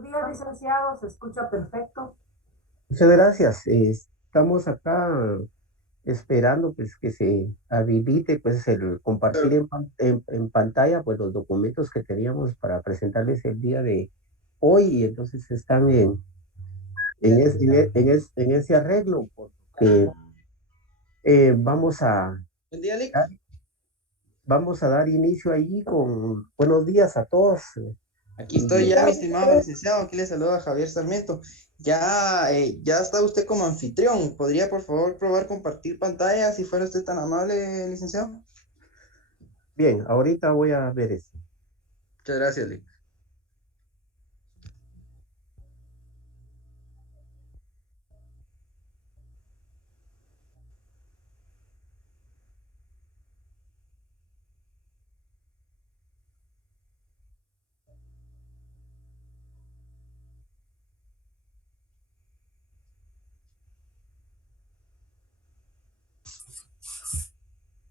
Buenos días, licenciado. Se escucha perfecto. Muchas gracias. Estamos acá esperando pues que se habilite pues el compartir en pantalla pues los documentos que teníamos para presentarles el día de hoy y entonces están en ese arreglo porque vamos Buen día, Lick. vamos a dar inicio ahí con buenos días a todos. Aquí estoy Y ya, mi estimado licenciado. Aquí le saluda Javier Sarmiento. Ya está usted como anfitrión. ¿Podría, por favor, probar compartir pantalla si fuera usted tan amable, licenciado? bien, ahorita voy a ver eso. Muchas gracias, Lick.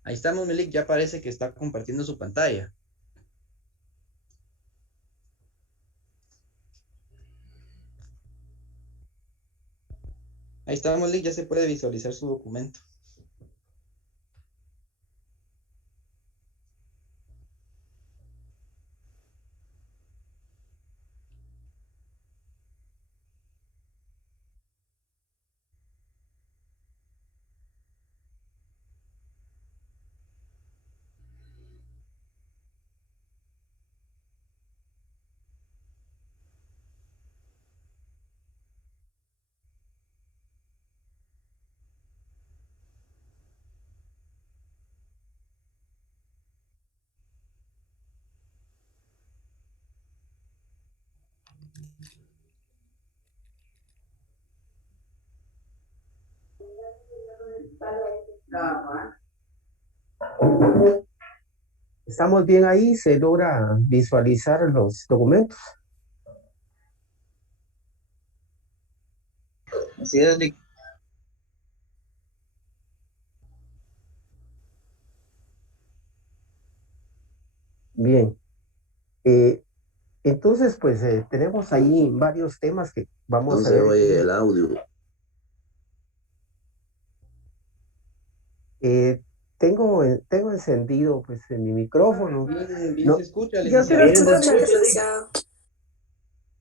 Ahí estamos, mi Lick. Ya parece que está compartiendo su pantalla. Ahí estamos, Lick. Ya se puede visualizar su documento. Estamos bien ahí, se logra visualizar los documentos. Así es, Lick. Bien. Eh, entonces, pues tenemos ahí varios temas que No vamos a se ver. oye el audio. Eh, tengo encendido pues en mi micrófono. Bien, bien se No, escucha, Yo sí lo licenciado. escucho, licenciado.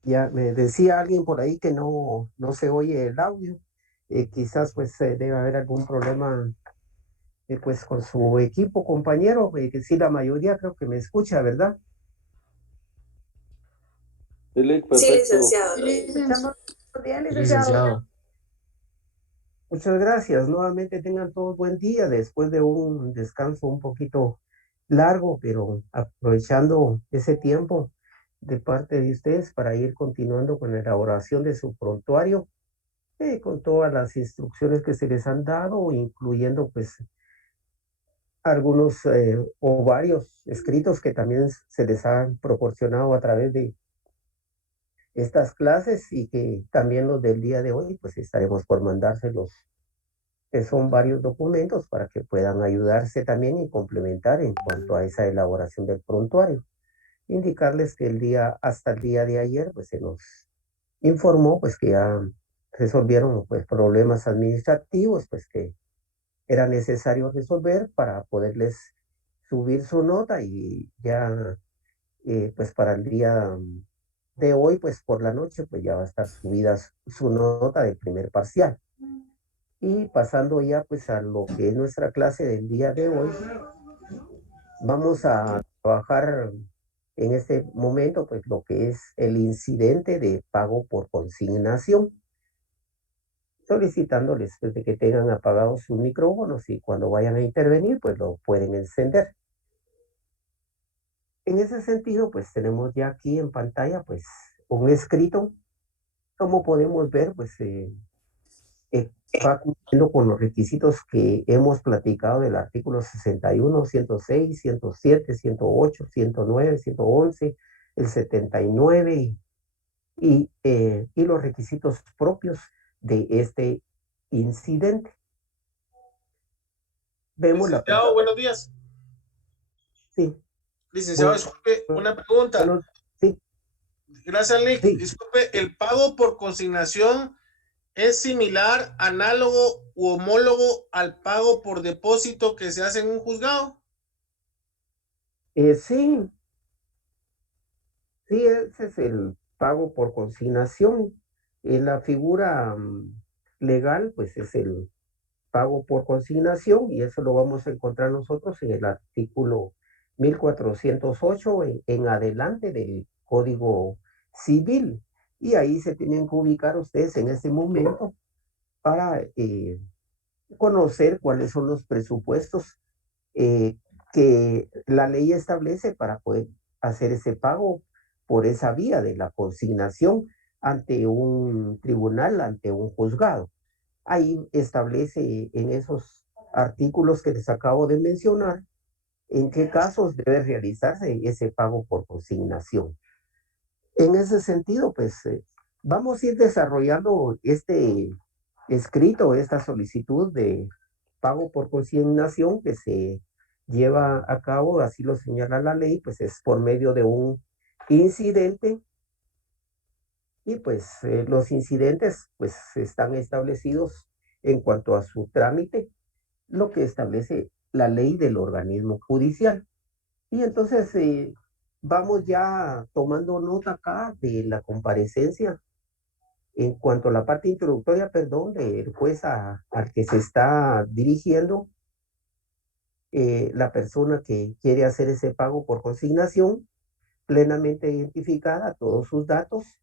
ya me decía alguien por ahí que no se oye el audio. Quizás pues debe haber algún problema pues con su equipo, compañero, que sí, la mayoría creo que me escucha, ¿verdad? Dile, Sí, perfecto. licenciado. Lo escuchamos bien, Sí, licenciado. licenciado. Muchas gracias. Nuevamente tengan todos buen día después de un descanso un poquito largo, pero aprovechando ese tiempo de parte de ustedes para ir continuando con la elaboración de su prontuario, con todas las instrucciones que se les han dado, incluyendo pues algunos o varios escritos que también se les han proporcionado a través de estas clases y que también los del día de hoy pues estaremos por mandárselos, que son varios documentos para que puedan ayudarse también y complementar en cuanto a esa elaboración del prontuario. Indicarles que hasta el día de ayer, pues se nos informó, pues que ya resolvieron pues problemas administrativos, pues que era necesario resolver para poderles subir su nota y ya, pues para el día de hoy, pues por la noche, pues ya va a estar subida su nota del primer parcial. Y pasando ya pues a lo que es nuestra clase del día de hoy, vamos a trabajar en este momento pues lo que es el incidente de pago por consignación, solicitándoles pues, de que tengan apagados sus micrófonos y cuando vayan a intervenir pues lo pueden encender. En ese sentido pues tenemos ya aquí en pantalla pues un escrito, como podemos ver pues va cumpliendo con los requisitos que hemos platicado del artículo 61, 106, 107, 108, 109, 111, el 79 y los requisitos propios de este incidente. Vemos la... Licenciado, buenos días. Sí, Licenciado, bueno, disculpe, una pregunta. bueno, sí, Gracias, Lick. Sí, Disculpe, ¿el pago por consignación es similar, análogo u homólogo al pago por depósito que se hace en un juzgado? sí, sí, ese es el pago por consignación. La figura legal, pues es el pago por consignación y eso lo vamos a encontrar nosotros en el artículo 1408 en adelante del Código Civil. Y ahí se tienen que ubicar ustedes en este momento para conocer cuáles son los presupuestos eh, que la ley establece para poder hacer ese pago por esa vía de la consignación ante un tribunal, ante un juzgado. Ahí establece en esos artículos que les acabo de mencionar en qué casos debe realizarse ese pago por consignación. En ese sentido, pues vamos a ir desarrollando este escrito, esta solicitud de pago por consignación que se lleva a cabo, así lo señala la ley, pues es por medio de un incidente y pues los incidentes pues están establecidos en cuanto a su trámite, lo que establece la ley del organismo judicial. Y entonces vamos ya tomando nota acá de la comparecencia en cuanto a la parte introductoria, perdón, del juez al que se está dirigiendo la persona que quiere hacer ese pago por consignación, plenamente identificada, todos sus datos.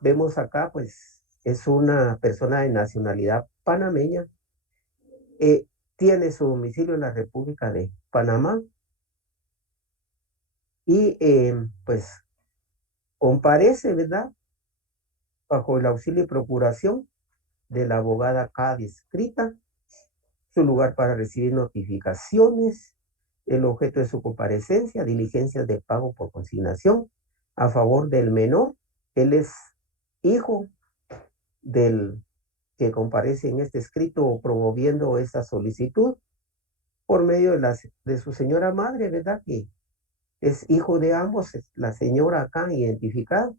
Vemos acá, pues, es una persona de nacionalidad panameña, tiene su domicilio en la República de Panamá y pues comparece, ¿verdad? Bajo el auxilio y procuración de la abogada acá descrita, su lugar para recibir notificaciones, el objeto de su comparecencia, diligencias de pago por consignación a favor del menor. Él es hijo del que comparece en este escrito promoviendo esta solicitud por medio de su señora madre, ¿verdad? Que es hijo de ambos, la señora acá identificada,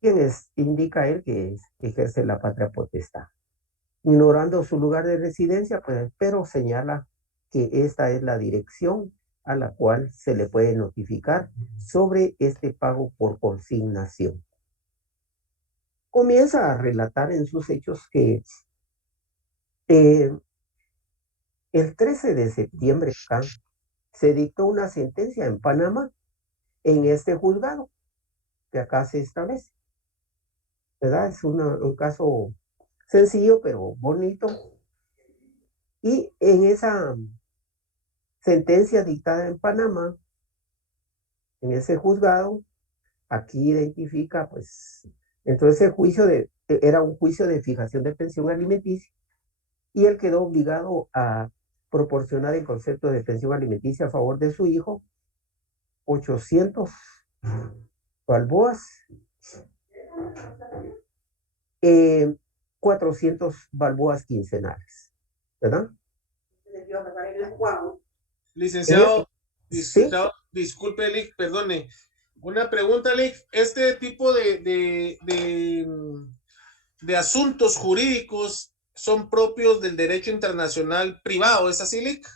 quien indica él que ejerce la patria potestad. Ignorando su lugar de residencia, pues, pero señala que esta es la dirección a la cual se le puede notificar sobre este pago por consignación. Comienza a relatar en sus hechos que eh, el 13 de septiembre acá, se dictó una sentencia en Panamá, en este juzgado que acá se establece, ¿verdad? Es un caso sencillo, pero bonito. Y en esa sentencia dictada en Panamá, en ese juzgado, aquí identifica, pues, entonces el era un juicio de fijación de pensión alimenticia y él quedó obligado a proporcionar el concepto de pensión alimenticia a favor de su hijo, 800 balboas, 400 balboas quincenales, ¿verdad? Licenciado, Sí, disculpe, Lick, perdone. Una pregunta, Lick. Este tipo de asuntos jurídicos son propios del derecho internacional privado, ¿es así, Lick?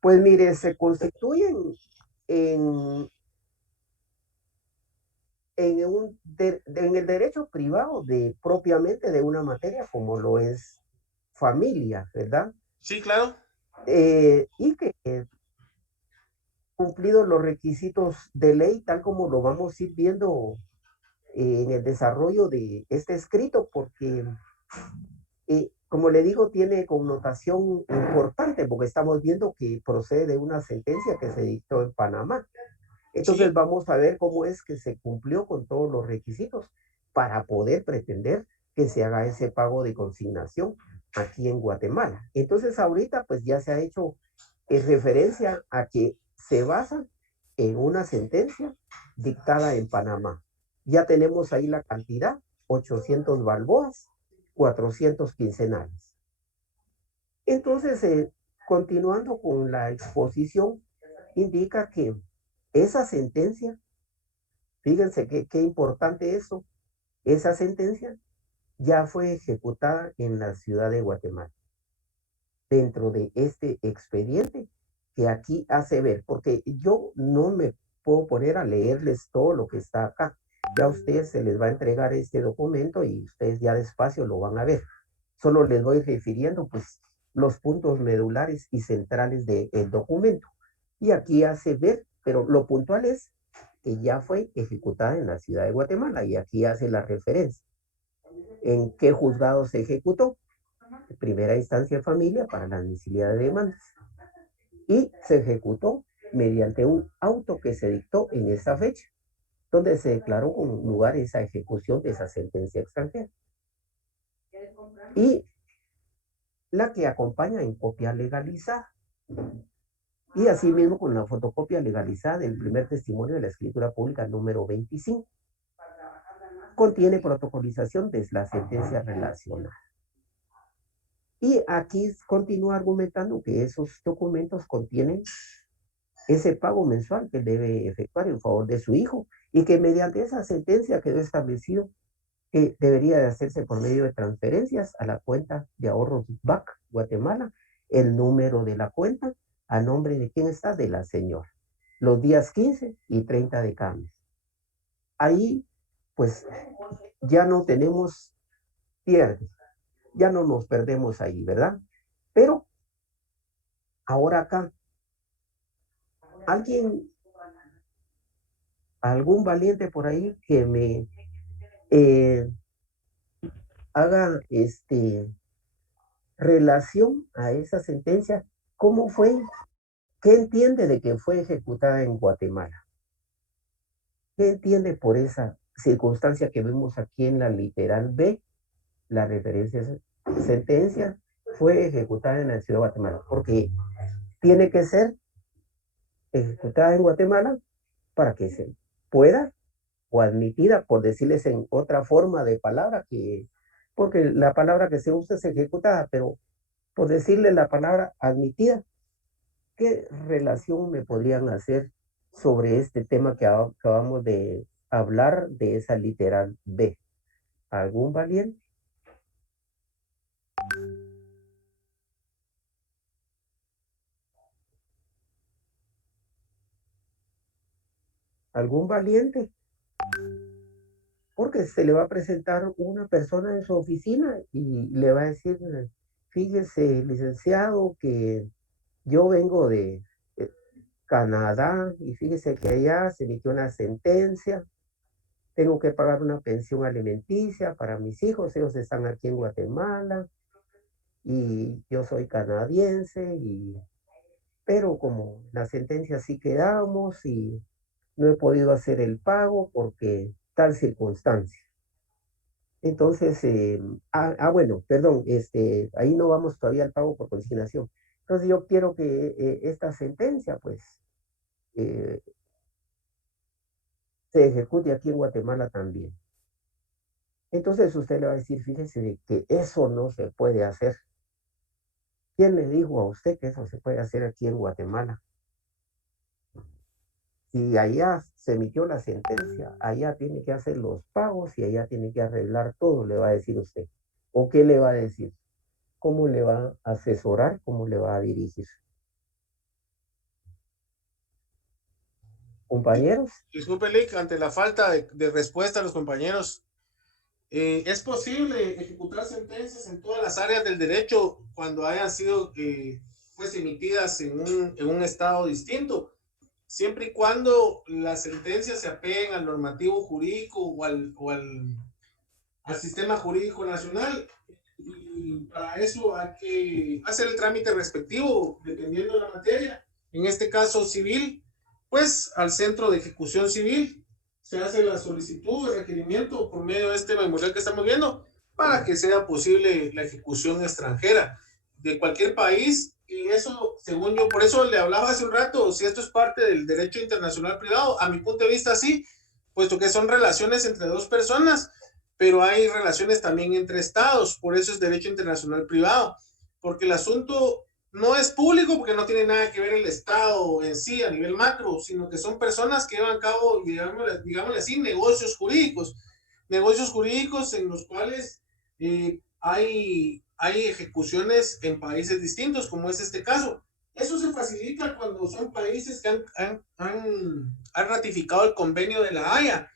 pues mire, se constituyen en, en el derecho privado propiamente de una materia como lo es familia, ¿verdad? Sí, claro. Y que cumplidos los requisitos de ley, tal como lo vamos a ir viendo en el desarrollo de este escrito, porque, como le digo, tiene connotación importante, porque estamos viendo que procede de una sentencia que se dictó en Panamá. Entonces Sí. vamos a ver cómo es que se cumplió con todos los requisitos para poder pretender que se haga ese pago de consignación aquí en Guatemala. Entonces ahorita pues ya se ha hecho referencia a que se basa en una sentencia dictada en Panamá. Ya tenemos ahí la cantidad, 800 balboas, 400 quincenales. Entonces, continuando con la exposición, indica que esa sentencia, fíjense qué importante eso, esa sentencia ya fue ejecutada en la ciudad de Guatemala, dentro de este expediente que aquí hace ver, porque yo no me puedo poner a leerles todo lo que está acá. Ya a ustedes se les va a entregar este documento y ustedes ya despacio lo van a ver. Solo les voy refiriendo pues los puntos medulares y centrales del documento. Y aquí hace ver, pero lo puntual es que ya fue ejecutada en la ciudad de Guatemala y aquí hace la referencia. ¿En qué juzgado se ejecutó? Primera instancia de familia para la admisibilidad de demandas. Y se ejecutó mediante un auto que se dictó en esa fecha, donde se declaró como lugar esa ejecución de esa sentencia extranjera. Y la que acompaña en copia legalizada. Y asimismo con la fotocopia legalizada del primer testimonio de la escritura pública número 25. Contiene protocolización de la sentencia relacionada. Y aquí continúa argumentando que esos documentos contienen ese pago mensual que debe efectuar en favor de su hijo y que mediante esa sentencia quedó establecido que debería de hacerse por medio de transferencias a la cuenta de ahorros BAC Guatemala, el número de la cuenta a nombre de quién está, de la señora, los días 15 y 30 de cada mes. Ahí pues ya no tenemos pierde, ya no nos perdemos ahí, ¿verdad? Pero ahora acá, algún valiente por ahí que me haga relación a esa sentencia, ¿cómo fue? ¿Qué entiende de que fue ejecutada en Guatemala? ¿Qué entiende por esa circunstancia que vemos aquí en la literal B? La referencia a sentencia fue ejecutada en la ciudad de Guatemala, porque tiene que ser ejecutada en Guatemala para que se pueda o admitida, por decirles en otra forma de palabra, porque la palabra que se usa es ejecutada, pero por decirle la palabra admitida, ¿qué relación me podrían hacer sobre este tema que acabamos de hablar de esa literal B? ¿Algún valiente? ¿Algún valiente? Porque se le va a presentar una persona en su oficina y le va a decir, fíjese, licenciado, que yo vengo de Canadá y fíjese que allá se emitió una sentencia, tengo que pagar una pensión alimenticia para mis hijos, ellos están aquí en Guatemala y yo soy canadiense, pero como la sentencia sí quedamos y no he podido hacer el pago porque tal circunstancia. Entonces, bueno, perdón, ahí no vamos todavía al pago por consignación. Entonces yo quiero que esta sentencia, pues, se ejecute aquí en Guatemala también. Entonces usted le va a decir, fíjese de que eso no se puede hacer. ¿Quién le dijo a usted que eso se puede hacer aquí en Guatemala? Si allá se emitió la sentencia, allá tiene que hacer los pagos y allá tiene que arreglar todo, le va a decir usted. ¿O qué le va a decir? ¿Cómo le va a asesorar? ¿Cómo le va a dirigir? Compañeros. Disculpe, Lick, ante la falta de respuesta a los compañeros, ¿es posible ejecutar sentencias en todas las áreas del derecho cuando hayan sido pues, emitidas en un estado distinto? Siempre y cuando las sentencias se apeguen al normativo jurídico o al sistema jurídico nacional. Y para eso hay que hacer el trámite respectivo, dependiendo de la materia. En este caso civil, pues al Centro de Ejecución Civil se hace la solicitud de requerimiento por medio de este memorial que estamos viendo para que sea posible la ejecución extranjera de cualquier país. Y eso, según yo, por eso le hablaba hace un rato, si esto es parte del derecho internacional privado, a mi punto de vista sí, puesto que son relaciones entre dos personas, pero hay relaciones también entre estados, por eso es derecho internacional privado, porque el asunto no es público porque no tiene nada que ver el Estado en sí a nivel macro, sino que son personas que llevan a cabo, digámosle así, negocios jurídicos en los cuales hay ejecuciones en países distintos, como es este caso. Eso se facilita cuando son países que han ratificado el convenio de la Haya,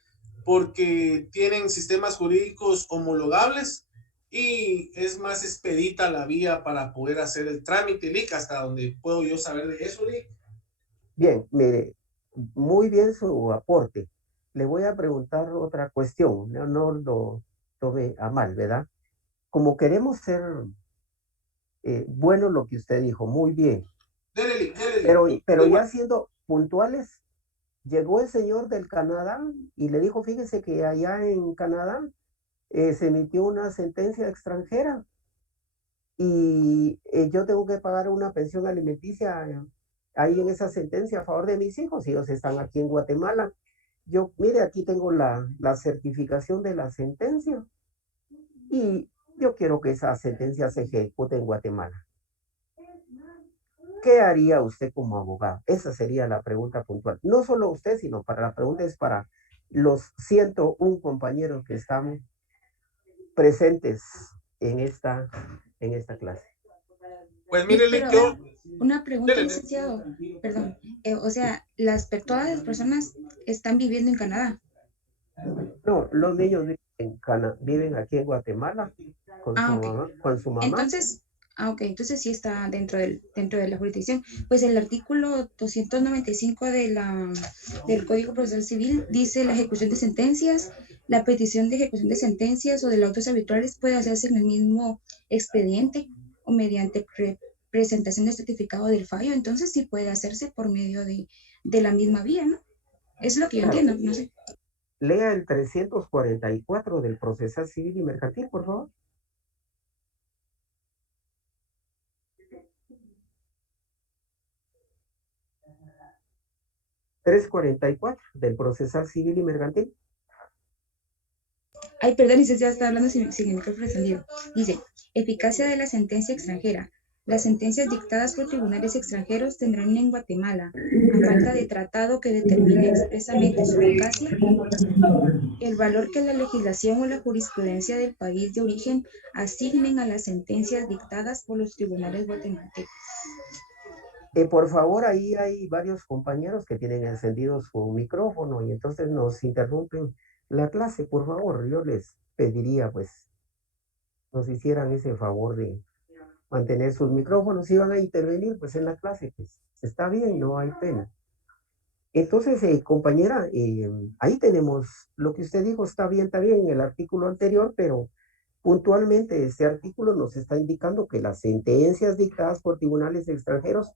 porque tienen sistemas jurídicos homologables y es más expedita la vía para poder hacer el trámite, Lick, hasta donde puedo yo saber de eso, Lick. Bien, mire, muy bien su aporte. Le voy a preguntar otra cuestión, no lo tome a mal, ¿verdad? Como queremos ser bueno lo que usted dijo, muy bien, Dele, Lick. pero ya siendo puntuales, llegó el señor del Canadá y le dijo, fíjese que allá en Canadá se emitió una sentencia extranjera y yo tengo que pagar una pensión alimenticia ahí en esa sentencia a favor de mis hijos. Ellos están aquí en Guatemala. Yo, mire, aquí tengo la certificación de la sentencia y yo quiero que esa sentencia se ejecute en Guatemala. ¿Qué haría usted como abogado? Esa sería la pregunta puntual. No solo usted, sino para la pregunta es para los 101 compañeros que están presentes en esta clase. Pues mire, Lick, yo... Una pregunta, licenciado. Perdón. O sea, todas las personas están viviendo en Canadá. No, los niños viven en viven aquí en Guatemala con su mamá. Entonces, ok, entonces sí está dentro de la jurisdicción. Pues el artículo 295 del Código Procesal Civil dice la ejecución de sentencias. La petición de ejecución de sentencias o de los autos arbitrales puede hacerse en el mismo expediente o mediante presentación de certificado del fallo. Entonces sí puede hacerse por medio de la misma vía, ¿no? Es lo que yo entiendo, no sé. Lea el 344 del Procesal Civil y Mercantil, por favor. $344 del Procesal Civil y Mercantil. Ay, perdón, licenciado, está hablando sin el micrófono encendido. Dice, eficacia de la sentencia extranjera. Las sentencias dictadas por tribunales extranjeros tendrán en Guatemala, a falta de tratado que determine expresamente su eficacia, el valor que la legislación o la jurisprudencia del país de origen asignen a las sentencias dictadas por los tribunales guatemaltecos. Por favor, ahí hay varios compañeros que tienen encendido su micrófono y entonces nos interrumpen la clase. Por favor, yo les pediría, pues, nos hicieran ese favor de mantener sus micrófonos. Si van a intervenir, pues, en la clase, pues, está bien, no hay pena. Entonces, compañera, ahí tenemos lo que usted dijo, está bien en el artículo anterior, pero puntualmente este artículo nos está indicando que las sentencias dictadas por tribunales extranjeros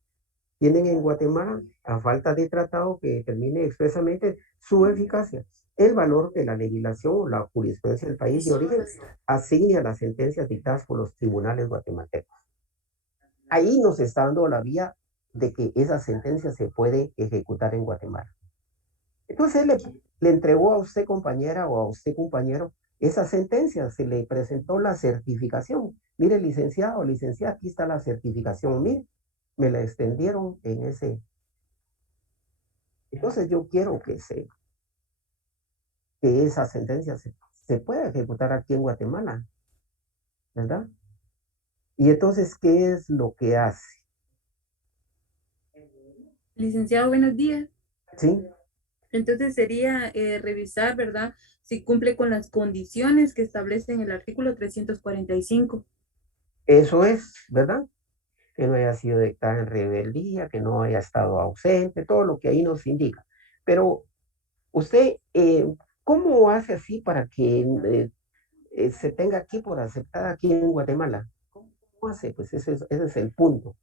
tienen en Guatemala, a falta de tratado que determine expresamente su eficacia, el valor que la legislación o la jurisprudencia del país de origen asigne a las sentencias dictadas por los tribunales guatemaltecos. Ahí nos está dando la vía de que esa sentencia se puede ejecutar en Guatemala. Entonces le entregó a usted, compañera, o a usted, compañero, esa sentencia, se le presentó la certificación. Mire, licenciado, licenciada, aquí está la certificación, mire, me la extendieron en ese. Entonces yo quiero que esa sentencia se pueda ejecutar aquí en Guatemala, ¿verdad? Y entonces, ¿qué es lo que hace? Licenciado, buenos días. ¿Sí? Entonces sería revisar, ¿verdad? Si cumple con las condiciones que establecen el artículo 345. Eso es, ¿verdad? Que no haya sido dictada en rebeldía, que no haya estado ausente, todo lo que ahí nos indica. Pero usted, ¿cómo hace así para que se tenga aquí por aceptada aquí en Guatemala? ¿Cómo hace? Pues ese es el punto.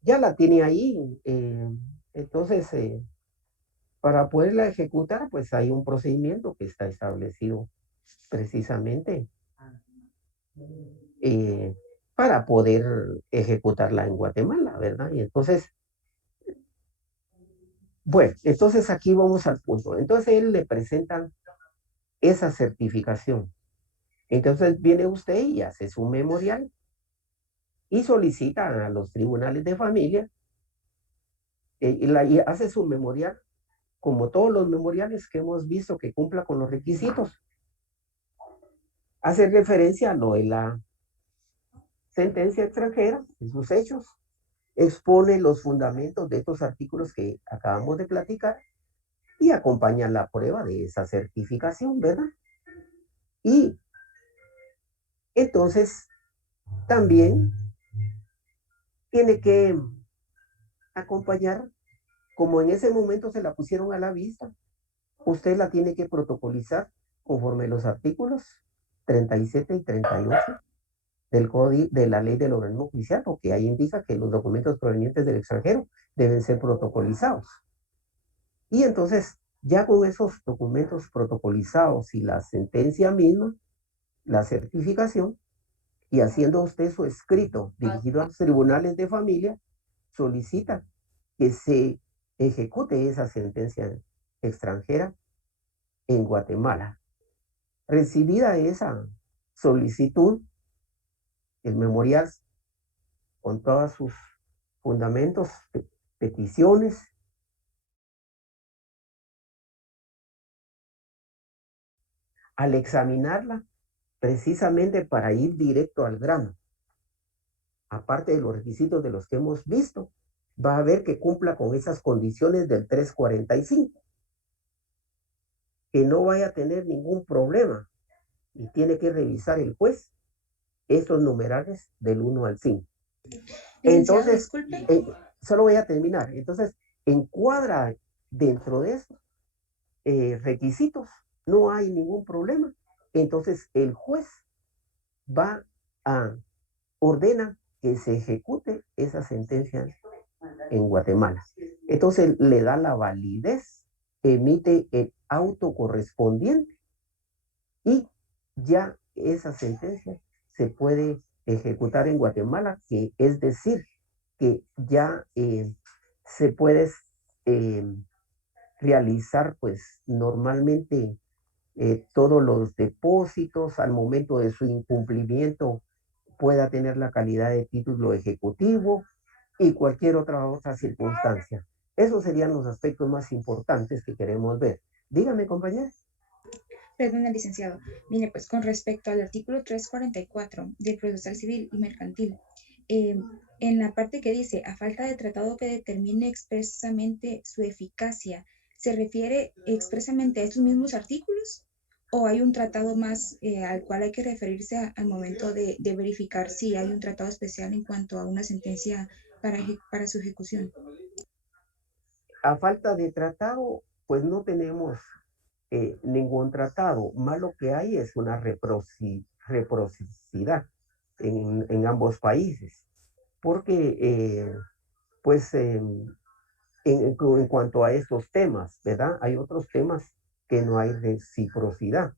Ya la tiene ahí, entonces, para poderla ejecutar, pues hay un procedimiento que está establecido precisamente para poder ejecutarla en Guatemala, ¿verdad? Y entonces, bueno, entonces aquí vamos al punto. Entonces él le presentan esa certificación. Entonces viene usted y hace su memorial y solicita a los tribunales de familia y hace su memorial, como todos los memoriales que hemos visto que cumpla con los requisitos. Hace referencia a lo de la sentencia extranjera, en sus hechos, expone los fundamentos de estos artículos que acabamos de platicar y acompaña la prueba de esa certificación, ¿verdad? Y entonces también tiene que acompañar, como en ese momento se la pusieron a la vista, usted la tiene que protocolizar conforme los artículos 37 y 38 del código de la ley del organismo judicial, porque ahí indica que los documentos provenientes del extranjero deben ser protocolizados. Y entonces, ya con esos documentos protocolizados y la sentencia misma, la certificación, y haciendo usted su escrito dirigido a los tribunales de familia, solicita que se ejecute esa sentencia extranjera en Guatemala. Recibida esa solicitud, el memorial con todos sus fundamentos, peticiones, al examinarla, precisamente para ir directo al grano, aparte de los requisitos de los que hemos visto, va a ver que cumpla con esas condiciones del 345, que no vaya a tener ningún problema y tiene que revisar el juez esos numerales del 1 al 5. Entonces, solo voy a terminar. Entonces, encuadra dentro de estos requisitos, no hay ningún problema. Entonces, el juez va a ordena que se ejecute esa sentencia en Guatemala. Entonces, le da la validez, emite el auto correspondiente y ya esa sentencia se puede ejecutar en Guatemala, que es decir, que ya se puede realizar pues normalmente todos los depósitos al momento de su incumplimiento pueda tener la calidad de título ejecutivo y cualquier otra circunstancia. Esos serían los aspectos más importantes que queremos ver. Dígame, compañera. Perdón, licenciado. Mire, pues con respecto al artículo 344 del Procesal Civil y Mercantil, en la parte que dice, a falta de tratado que determine expresamente su eficacia, ¿se refiere expresamente a estos mismos artículos? ¿O hay un tratado más al cual hay que referirse al momento de verificar si hay un tratado especial en cuanto a una sentencia para su ejecución? A falta de tratado, pues no tenemos ningún tratado. Más lo que hay es una reciprocidad en ambos países. Porque, pues, en cuanto a estos temas, ¿verdad? Hay otros temas que no hay reciprocidad.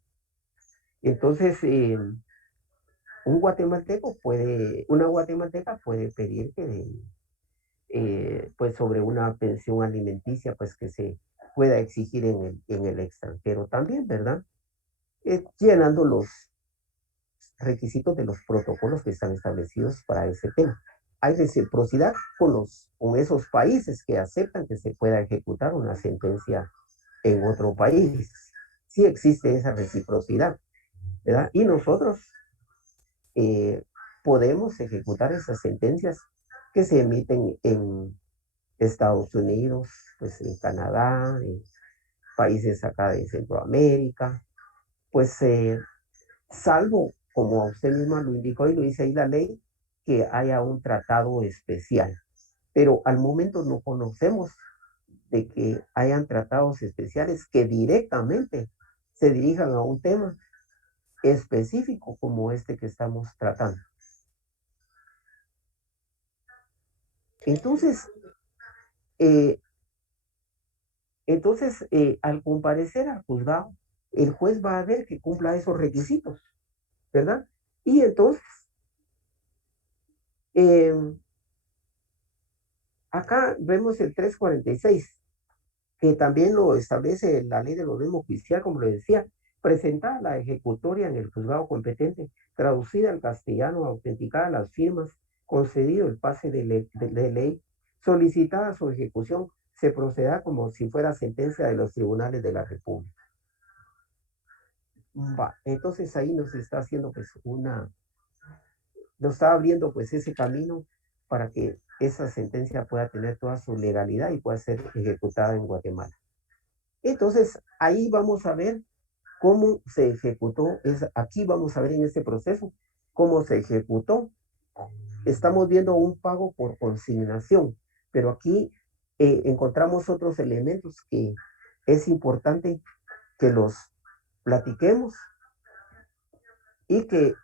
Entonces, una guatemalteca puede pedir que, pues, sobre una pensión alimenticia, pues, que se pueda exigir en el extranjero también, ¿verdad? Llenando los requisitos de los protocolos que están establecidos para ese tema. Hay reciprocidad con esos países que aceptan que se pueda ejecutar una sentencia en otro país. Sí existe esa reciprocidad, ¿verdad? Y nosotros podemos ejecutar esas sentencias que se emiten en Estados Unidos, pues en Canadá, en países acá de Centroamérica, pues salvo, como usted misma lo indicó y lo dice ahí la ley, que haya un tratado especial. Pero al momento no conocemos de que hayan tratados especiales que directamente se dirijan a un tema específico como este que estamos tratando. Entonces, al comparecer al juzgado, el juez va a ver que cumpla esos requisitos, ¿verdad? Y entonces, acá vemos el 346, que también lo establece la ley del organismo judicial, como le decía, presentada la ejecutoria en el juzgado competente, traducida al castellano, autenticada las firmas concedido el pase de ley solicitada su ejecución, se proceda como si fuera sentencia de los tribunales de la República. Va, entonces ahí nos está haciendo pues nos está abriendo pues ese camino para que esa sentencia pueda tener toda su legalidad y pueda ser ejecutada en Guatemala. Entonces ahí vamos a ver cómo se ejecutó, aquí vamos a ver en este proceso cómo se ejecutó. Estamos viendo un pago por consignación, pero aquí encontramos otros elementos que es importante que los platiquemos y que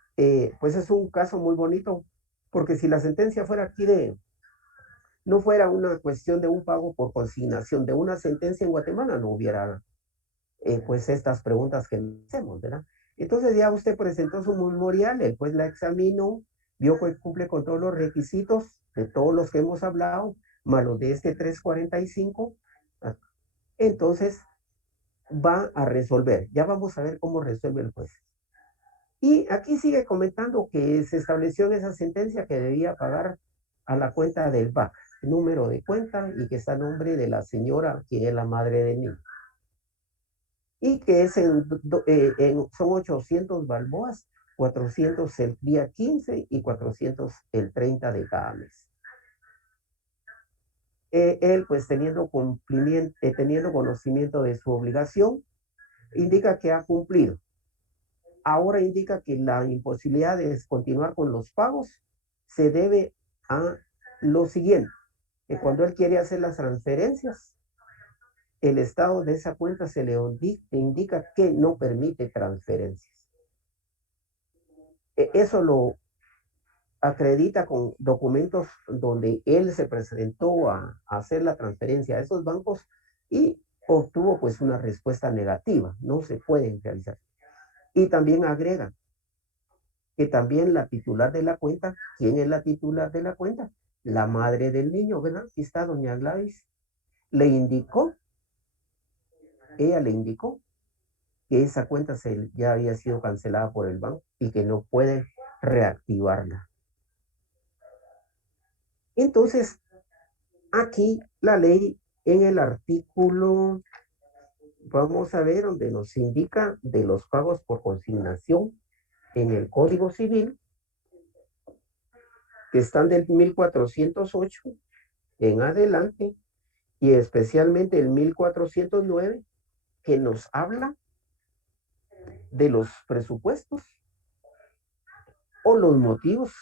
pues es un caso muy bonito, porque si la sentencia fuera aquí no fuera una cuestión de un pago por consignación, de una sentencia en Guatemala, no hubiera pues estas preguntas que hacemos, ¿verdad? Entonces ya usted presentó su memorial, el juez la examinó, vio que cumple con todos los requisitos de todos los que hemos hablado, más los de este 345, entonces va a resolver. Ya vamos a ver cómo resuelve el juez. Y aquí sigue comentando que se estableció en esa sentencia que debía pagar a la cuenta del BAC, número de cuenta, y que está a nombre de la señora, quien es la madre del niño. Y que es son 800 balboas, 400 el día 15 y 400 el 30 de cada mes. Él, pues teniendo conocimiento de su obligación, indica que ha cumplido. Ahora indica que la imposibilidad de continuar con los pagos se debe a lo siguiente, que cuando él quiere hacer las transferencias, el estado de esa cuenta se le indica que no permite transferencias. Eso lo acredita con documentos donde él se presentó a hacer la transferencia a esos bancos y obtuvo pues una respuesta negativa, no se pueden realizar. Y también agrega que también la titular de la cuenta, ¿quién es la titular de la cuenta? La madre del niño, ¿verdad? Aquí está doña Gladys. Ella le indicó que esa cuenta ya había sido cancelada por el banco y que no puede reactivarla. Entonces, aquí la ley en el artículo, vamos a ver, donde nos indica de los pagos por consignación en el Código Civil, que están del 1408 en adelante, y especialmente el 1409, que nos habla de los presupuestos o los motivos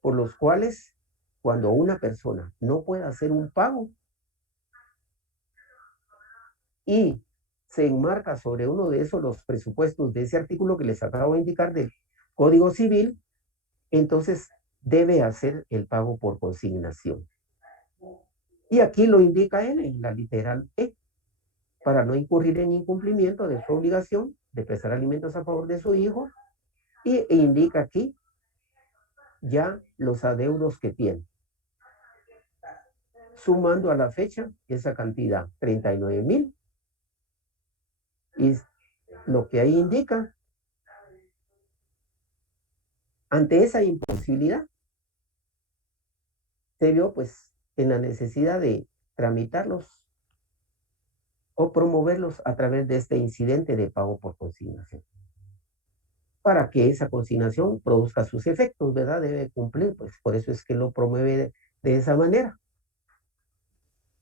por los cuales cuando una persona no puede hacer un pago y se enmarca sobre uno de esos los presupuestos de ese artículo que les acabo de indicar del Código Civil, entonces debe hacer el pago por consignación. Y aquí lo indica él en la literal E, para no incurrir en incumplimiento de su obligación de prestar alimentos a favor de su hijo, e indica aquí ya los adeudos que tiene. Sumando a la fecha esa cantidad, 39,000. Y lo que ahí indica, ante esa imposibilidad, se vio pues en la necesidad de tramitarlos o promoverlos a través de este incidente de pago por consignación. Para que esa consignación produzca sus efectos, ¿verdad? Debe cumplir, pues por eso es que lo promueve de esa manera.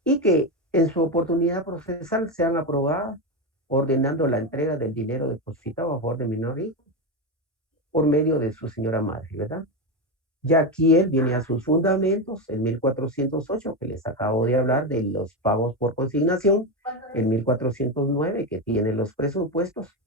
Y que en su oportunidad procesal sean aprobadas, ordenando la entrega del dinero depositado a favor de menor hijo por medio de su señora madre, ¿verdad? Ya aquí él viene a sus fundamentos, el 1408, que les acabo de hablar de los pagos por consignación, el 1409, que tiene los presupuestos,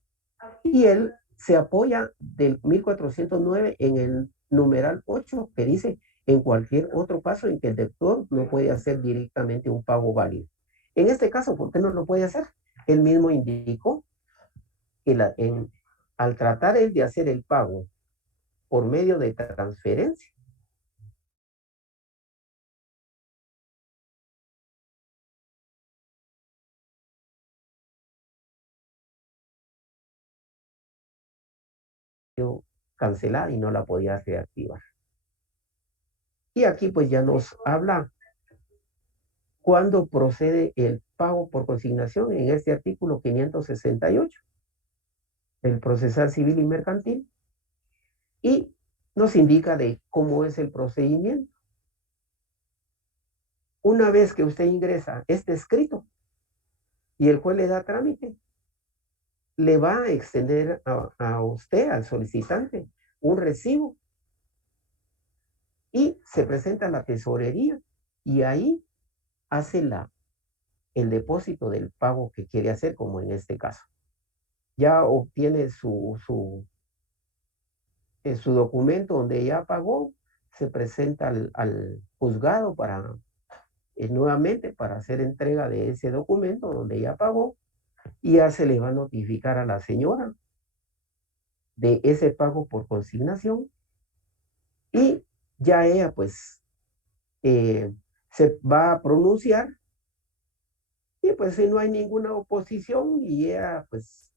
y él se apoya del 1409 en el numeral 8, que dice, en cualquier otro caso en que el deudor no puede hacer directamente un pago válido. En este caso, ¿por qué no lo puede hacer? Él mismo indicó que al tratar él de hacer el pago por medio de transferencia, cancelada y no la podía reactivar. Y aquí pues ya nos habla cuándo procede el pago por consignación en este artículo 568 del procesal civil y mercantil, y nos indica de cómo es el procedimiento. Una vez que usted ingresa este escrito y el juez le da trámite, le va a extender a usted, al solicitante, un recibo y se presenta a la tesorería y ahí hace el depósito del pago que quiere hacer, como en este caso. Ya obtiene su documento donde ya pagó, se presenta al juzgado para nuevamente para hacer entrega de ese documento donde ya pagó, y ya se le va a notificar a la señora de ese pago por consignación, y ya ella pues se va a pronunciar, y pues si no hay ninguna oposición y ella pues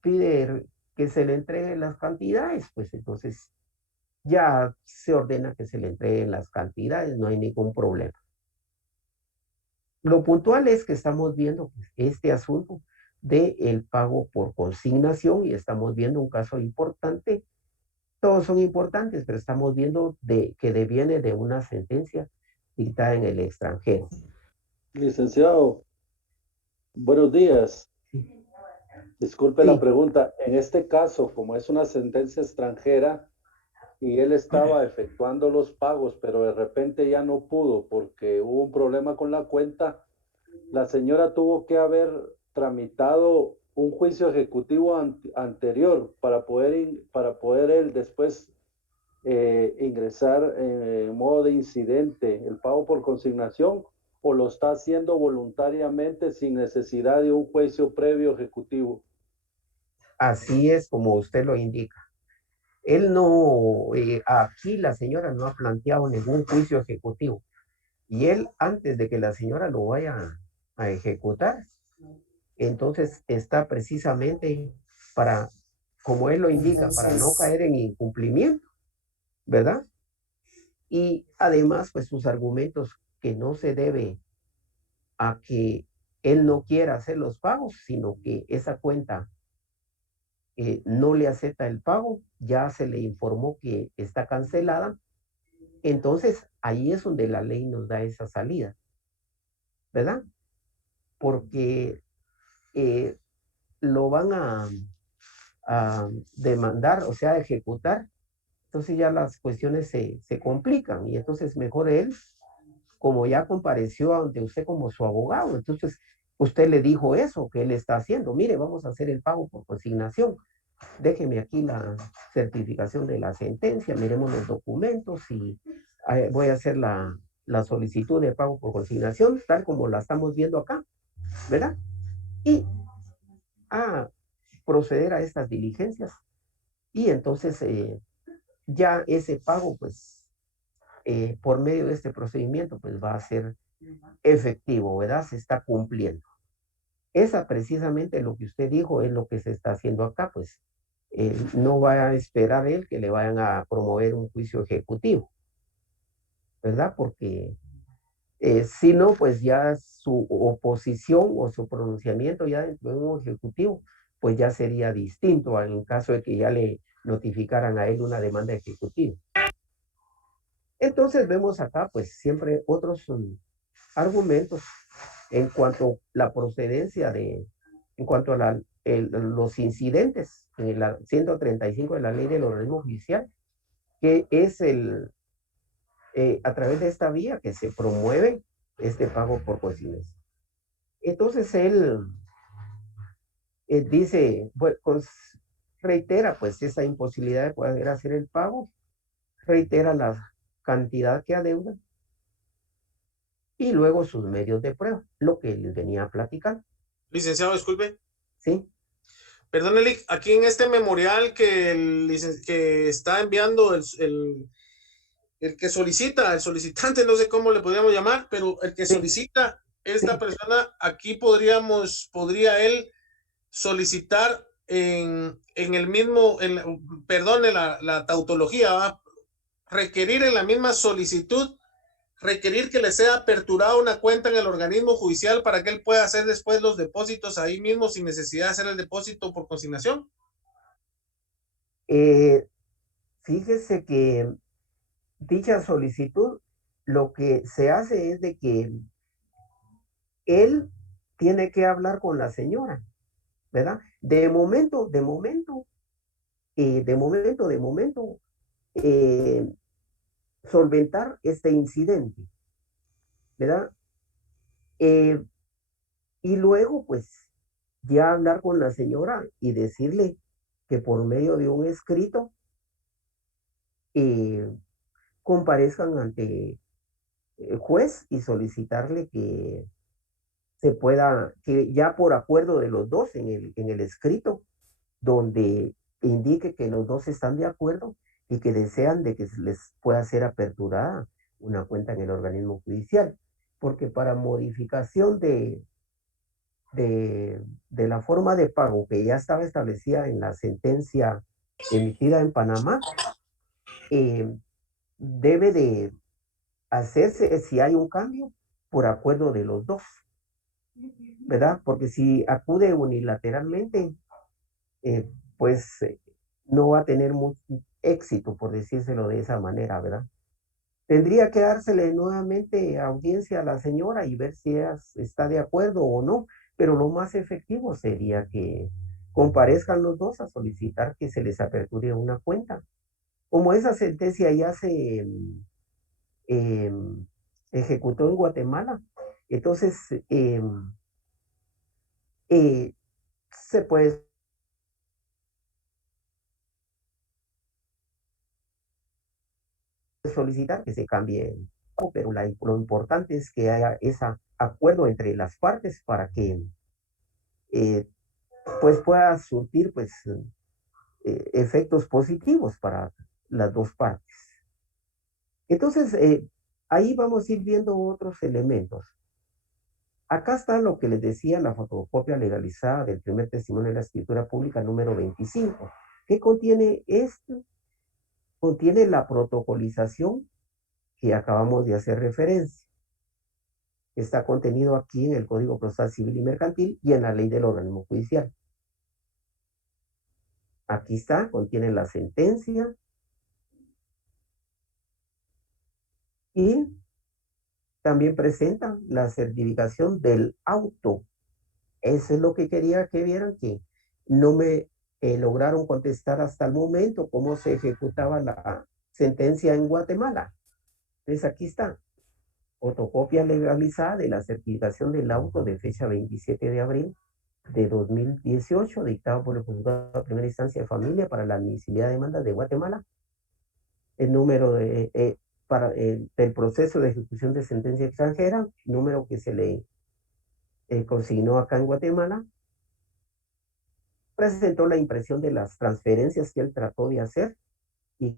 pide que se le entreguen las cantidades, pues entonces ya se ordena que se le entreguen las cantidades, no hay ningún problema. Lo puntual es que estamos viendo pues, este asunto del pago por consignación, y estamos viendo un caso importante. Todos son importantes, pero estamos viendo que deviene de una sentencia dictada en el extranjero. Licenciado, buenos días. Disculpe la Sí. pregunta. En este caso, como es una sentencia extranjera y él estaba efectuando los pagos, pero de repente ya no pudo porque hubo un problema con la cuenta, la señora tuvo que haber tramitado un juicio ejecutivo anterior para poder él después ingresar en modo de incidente el pago por consignación, o lo está haciendo voluntariamente sin necesidad de un juicio previo ejecutivo. Así es como usted lo indica. Él no, aquí la señora no ha planteado ningún juicio ejecutivo. Y él, antes de que la señora lo vaya a ejecutar, entonces está precisamente para, como él lo indica, para no caer en incumplimiento, ¿verdad? Y además, pues sus argumentos que no se debe a que él no quiera hacer los pagos, sino que esa cuenta no le acepta el pago, ya se le informó que está cancelada. Entonces, ahí es donde la ley nos da esa salida, ¿verdad? Porque lo van a demandar, o sea, a ejecutar. Entonces ya las cuestiones se complican, y entonces mejor él, como ya compareció ante usted como su abogado, entonces usted le dijo eso que él está haciendo. Mire, vamos a hacer el pago por consignación. Déjeme aquí la certificación de la sentencia, miremos los documentos y voy a hacer la solicitud de pago por consignación, tal como la estamos viendo acá, ¿verdad? Y a proceder a estas diligencias. Y entonces ya ese pago, pues, por medio de este procedimiento, pues va a ser efectivo, ¿verdad? Se está cumpliendo. Esa precisamente lo que usted dijo es lo que se está haciendo acá, pues. No va a esperar él que le vayan a promover un juicio ejecutivo, ¿verdad? Porque si no, pues ya su oposición o su pronunciamiento ya dentro de un ejecutivo, pues ya sería distinto en caso de que ya le notificaran a él una demanda ejecutiva. Entonces vemos acá pues siempre otros argumentos en cuanto a la procedencia en cuanto a los incidentes en el 135 de la ley del organismo judicial, que es a través de esta vía que se promueve este pago por consignación. Entonces él dice, bueno, reitera pues esa imposibilidad de poder hacer el pago, reitera la cantidad que adeuda y luego sus medios de prueba, lo que les venía platicando. Licenciado, disculpe. Sí. Perdón, Elic, aquí en este memorial que está enviando el que solicita, el solicitante, no sé cómo le podríamos llamar, pero el que solicita esta persona, aquí podría él solicitar en el mismo, perdone la tautología, ¿va? requerir en la misma solicitud, requerir que le sea aperturada una cuenta en el organismo judicial para que él pueda hacer después los depósitos ahí mismo sin necesidad de hacer el depósito por consignación. Fíjese que dicha solicitud, lo que se hace es de que él tiene que hablar con la señora, ¿verdad? De momento, solventar este incidente, ¿verdad? Eh, y luego, pues, ya hablar con la señora y decirle que por medio de un escrito comparezcan ante el juez y solicitarle que se pueda, que ya por acuerdo de los dos en el escrito, donde indique que los dos están de acuerdo y que desean de que se les pueda ser aperturada una cuenta en el organismo judicial. Porque para modificación de la forma de pago que ya estaba establecida en la sentencia emitida en Panamá, debe de hacerse, si hay un cambio, por acuerdo de los dos, ¿verdad? Porque si acude unilateralmente, pues no va a tener mucho éxito, por decírselo de esa manera, ¿verdad? Tendría que dársele nuevamente audiencia a la señora y ver si ella está de acuerdo o no, pero lo más efectivo sería que comparezcan los dos a solicitar que se les aperture una cuenta. Como esa sentencia ya se ejecutó en Guatemala, entonces se puede solicitar que se cambie, pero lo importante es que haya ese acuerdo entre las partes para que pues pueda surtir pues efectos positivos para las dos partes. Entonces, ahí vamos a ir viendo otros elementos. Acá está lo que les decía, la fotocopia legalizada del primer testimonio de la escritura pública número 25. ¿Qué contiene esto? Contiene la protocolización que acabamos de hacer referencia. Está contenido aquí en el Código Procesal Civil y Mercantil y en la ley del organismo judicial. Aquí está, contiene la sentencia y también presenta la certificación del auto. Eso es lo que quería que vieran, que no me lograron contestar hasta el momento cómo se ejecutaba la sentencia en Guatemala. Entonces aquí está, fotocopia legalizada de la certificación del auto de fecha 27 de abril de 2018, dictado por el Juzgado de Primera Instancia de Familia para la admisibilidad de demandas de Guatemala. El número del proceso de ejecución de sentencia extranjera, número que se le consignó acá en Guatemala. Presentó la impresión de las transferencias que él trató de hacer y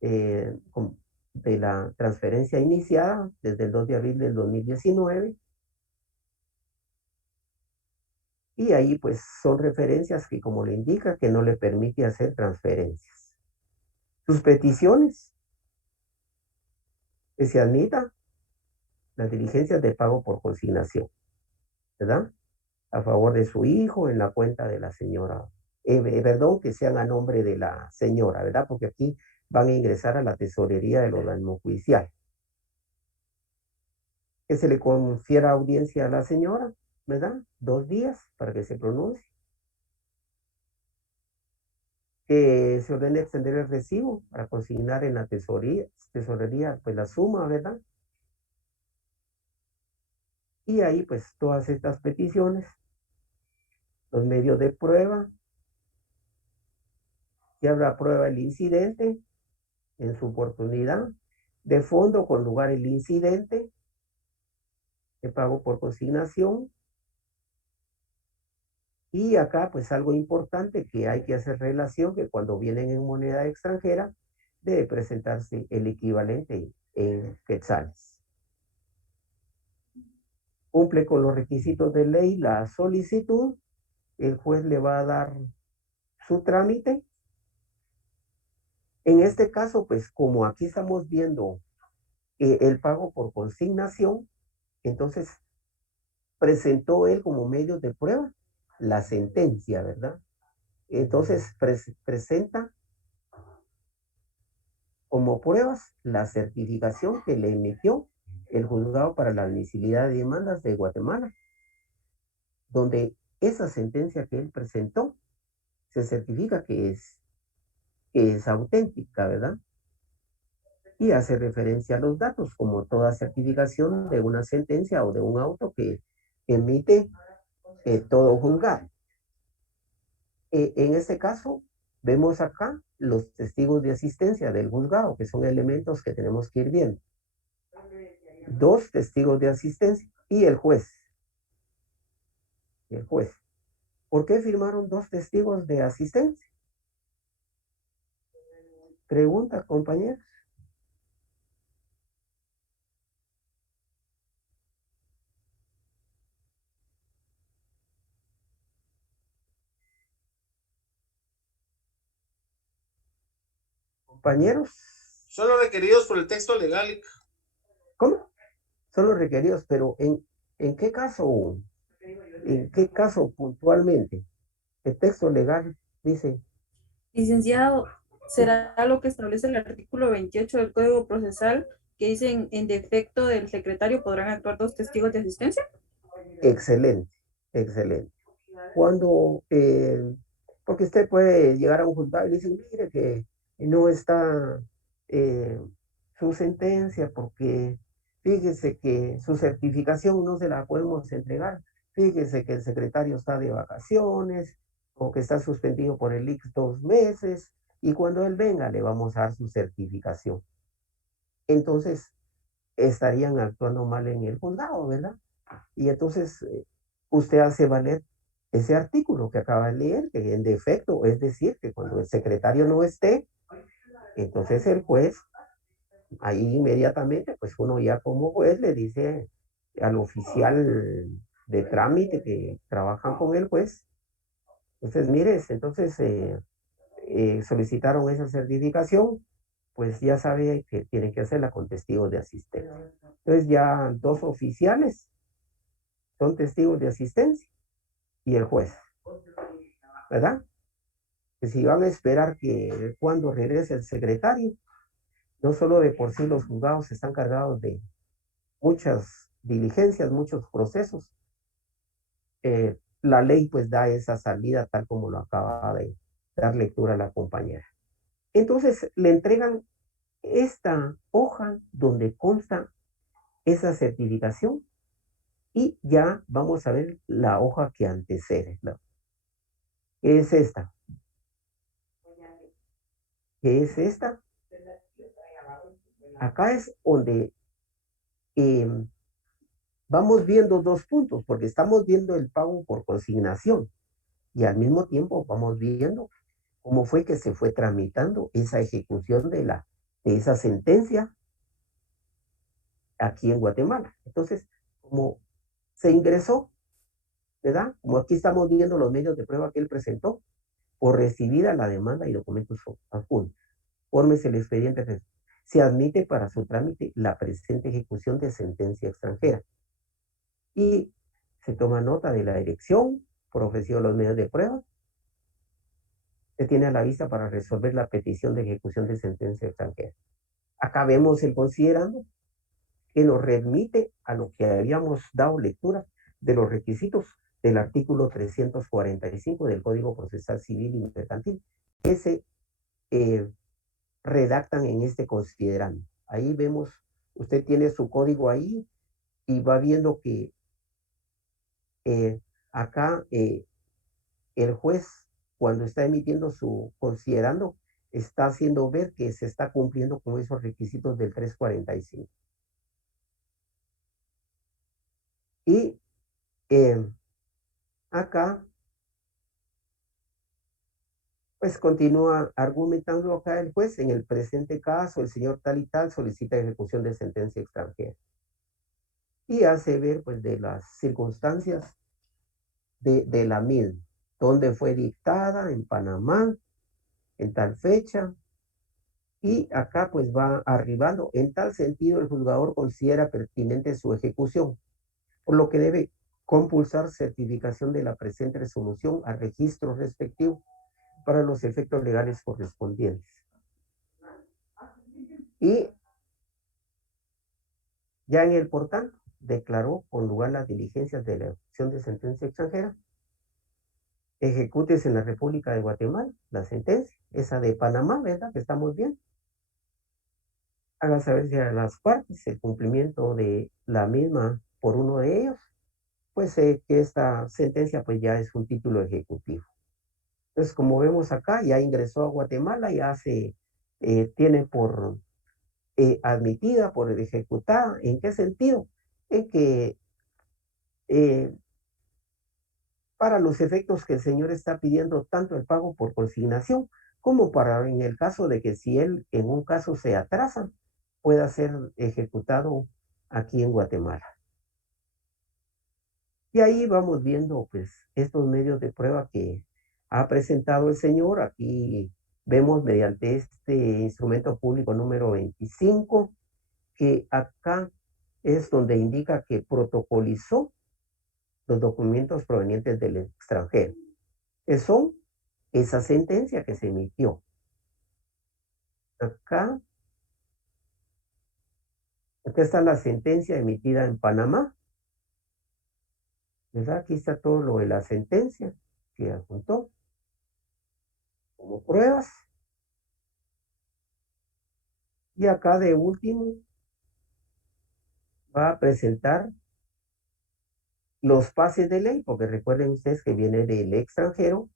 de la transferencia iniciada desde el 2 de abril del 2019. Y ahí pues son referencias que, como le indica, que no le permite hacer transferencias. Sus peticiones, que se admita las diligencias de pago por consignación, ¿verdad? A favor de su hijo en la cuenta de la señora, perdón, que sean a nombre de la señora, ¿verdad? Porque aquí van a ingresar a la tesorería del organismo judicial. Que se le confiera audiencia a la señora, ¿verdad? 2 días para que se pronuncie. Que se ordene extender el recibo para consignar en la tesorería pues la suma, ¿verdad? Y ahí pues todas estas peticiones, los medios de prueba, que habrá prueba el incidente en su oportunidad, de fondo con lugar el incidente, de pago por consignación. Y acá pues algo importante que hay que hacer relación, que cuando vienen en moneda extranjera debe presentarse el equivalente en quetzales. cumple con los requisitos de ley la solicitud, el juez le va a dar su trámite. En este caso, pues como aquí estamos viendo el pago por consignación, entonces presentó él como medio de prueba la sentencia, ¿verdad? Entonces presenta como pruebas la certificación que le emitió el juzgado para la admisibilidad de demandas de Guatemala, donde esa sentencia que él presentó se certifica que es auténtica, ¿verdad? Y hace referencia a los datos, como toda certificación de una sentencia o de un auto que emite todo juzgado. En este caso, vemos acá los testigos de asistencia del juzgado, que son elementos que tenemos que ir viendo. 2 testigos de asistencia y el juez. El juez. ¿Por qué firmaron 2 testigos de asistencia? Pregunta, compañeros. Compañeros, Son los requeridos por el texto legal. ¿cómo? Son los requeridos, pero ¿en qué caso? ¿En qué caso puntualmente? El texto legal dice, Licenciado, ¿será lo que establece el artículo 28 del Código Procesal que dice en defecto del secretario podrán actuar 2 testigos de asistencia? excelente, excelente. Cuando, porque usted puede llegar a un juzgado y le dicen, mire que no está su sentencia porque fíjese que su certificación no se la podemos entregar. Fíjese que el secretario está de vacaciones o que está suspendido por el ICS 2 meses y cuando él venga le vamos a dar su certificación. Entonces estarían actuando mal en el juzgado, ¿verdad? Y entonces usted hace valer ese artículo que acaba de leer, que en defecto, es decir, que cuando el secretario no esté, entonces el juez, ahí inmediatamente, pues uno ya como juez le dice al oficial de trámite que trabajan con el juez, entonces mire, entonces solicitaron esa certificación, pues ya sabe que tiene que hacerla con testigos de asistencia. Entonces ya 2 oficiales son testigos de asistencia y el juez, ¿verdad? Que si van a esperar que cuando regrese el secretario, no solo de por sí los juzgados están cargados de muchas diligencias, muchos procesos, la ley pues da esa salida tal como lo acaba de dar lectura a la compañera. Entonces le entregan esta hoja donde consta esa certificación y ya vamos a ver la hoja que antecede, ¿no? ¿Qué es esta? ¿Qué es esta? Acá es donde vamos viendo 2 puntos, porque estamos viendo el pago por consignación y al mismo tiempo vamos viendo cómo fue que se fue tramitando esa ejecución de esa sentencia aquí en Guatemala. Entonces, como se ingresó, ¿verdad? Como aquí estamos viendo los medios de prueba que él presentó, por recibida la demanda y documentos adjuntos. Fórmese el expediente. Se admite para su trámite la presente ejecución de sentencia extranjera. Y se toma nota de la dirección, por ofrecido los medios de prueba. Se tiene a la vista para resolver la petición de ejecución de sentencia extranjera. Acá vemos el considerando que nos remite a lo que habíamos dado lectura de los requisitos del artículo 345 del Código Procesal Civil y Mercantil, que se redactan en este considerando. Ahí vemos, usted tiene su código ahí y va viendo que acá el juez, cuando está emitiendo su considerando, está haciendo ver que se está cumpliendo con esos requisitos del 345. Y acá, pues continúa argumentando acá el juez, en el presente caso, el señor tal y tal solicita ejecución de sentencia extranjera. y hace ver pues de las circunstancias de la misma, donde fue dictada en Panamá, en tal fecha, y acá pues va arribando. En tal sentido, el juzgador considera pertinente su ejecución, por lo que debe compulsar certificación de la presente resolución al registro respectivo para los efectos legales correspondientes. Y ya en el portal declaró con lugar las diligencias de la ejecución de sentencia extranjera. Ejecútese en la República de Guatemala la sentencia, esa de Panamá, ¿verdad? Que está muy bien. Haga saber si a las partes el cumplimiento de la misma por uno de ellos, pues que esta sentencia pues ya es un título ejecutivo. Entonces, como vemos acá, ya ingresó a Guatemala, ya se tiene por admitida, por ejecutada. ¿En qué sentido? En que para los efectos que el señor está pidiendo tanto el pago por consignación como para en el caso de que si él en un caso se atrasa, pueda ser ejecutado aquí en Guatemala. Y ahí vamos viendo pues estos medios de prueba que ha presentado el señor. Aquí vemos mediante este instrumento público número 25 que acá es donde indica que protocolizó los documentos provenientes del extranjero. Son esa sentencia que se emitió. Acá está la sentencia emitida en Panamá, ¿verdad? Aquí está todo lo de la sentencia que adjuntó como pruebas. Y acá de último va a presentar los pases de ley, porque recuerden ustedes que viene del extranjero,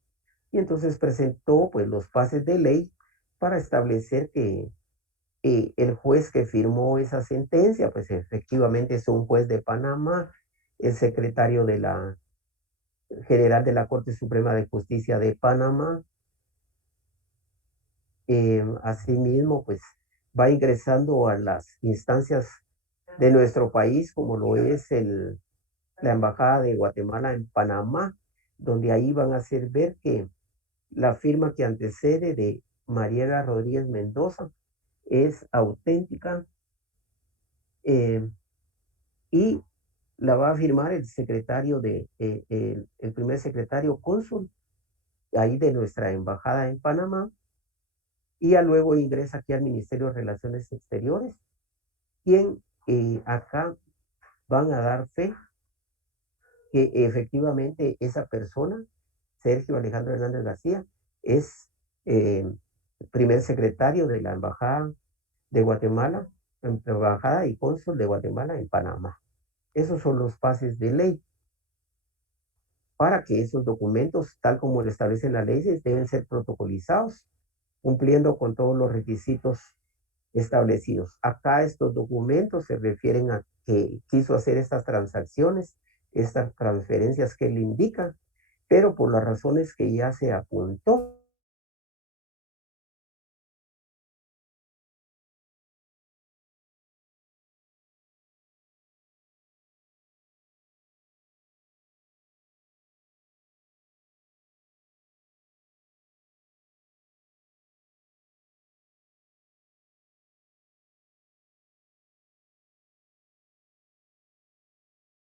y entonces presentó pues los pases de ley para establecer que el juez que firmó esa sentencia, pues efectivamente es un juez de Panamá, el secretario de la general de la Corte Suprema de Justicia de Panamá. Asimismo, pues va ingresando a las instancias de nuestro país, como lo es la Embajada de Guatemala en Panamá, donde ahí van a hacer ver que la firma que antecede de Mariela Rodríguez Mendoza es auténtica, y la va a firmar el secretario el primer secretario cónsul ahí de nuestra embajada en Panamá, y ya luego ingresa aquí al Ministerio de Relaciones Exteriores, quien acá van a dar fe que efectivamente esa persona, Sergio Alejandro Hernández García, es primer secretario de la Embajada de Guatemala, Embajada y Cónsul de Guatemala en Panamá. Esos son los pases de ley para que esos documentos, tal como lo establece la ley, deben ser protocolizados, cumpliendo con todos los requisitos establecidos. Acá estos documentos se refieren a que quiso hacer estas transacciones, estas transferencias que él indica, pero por las razones que ya se apuntó,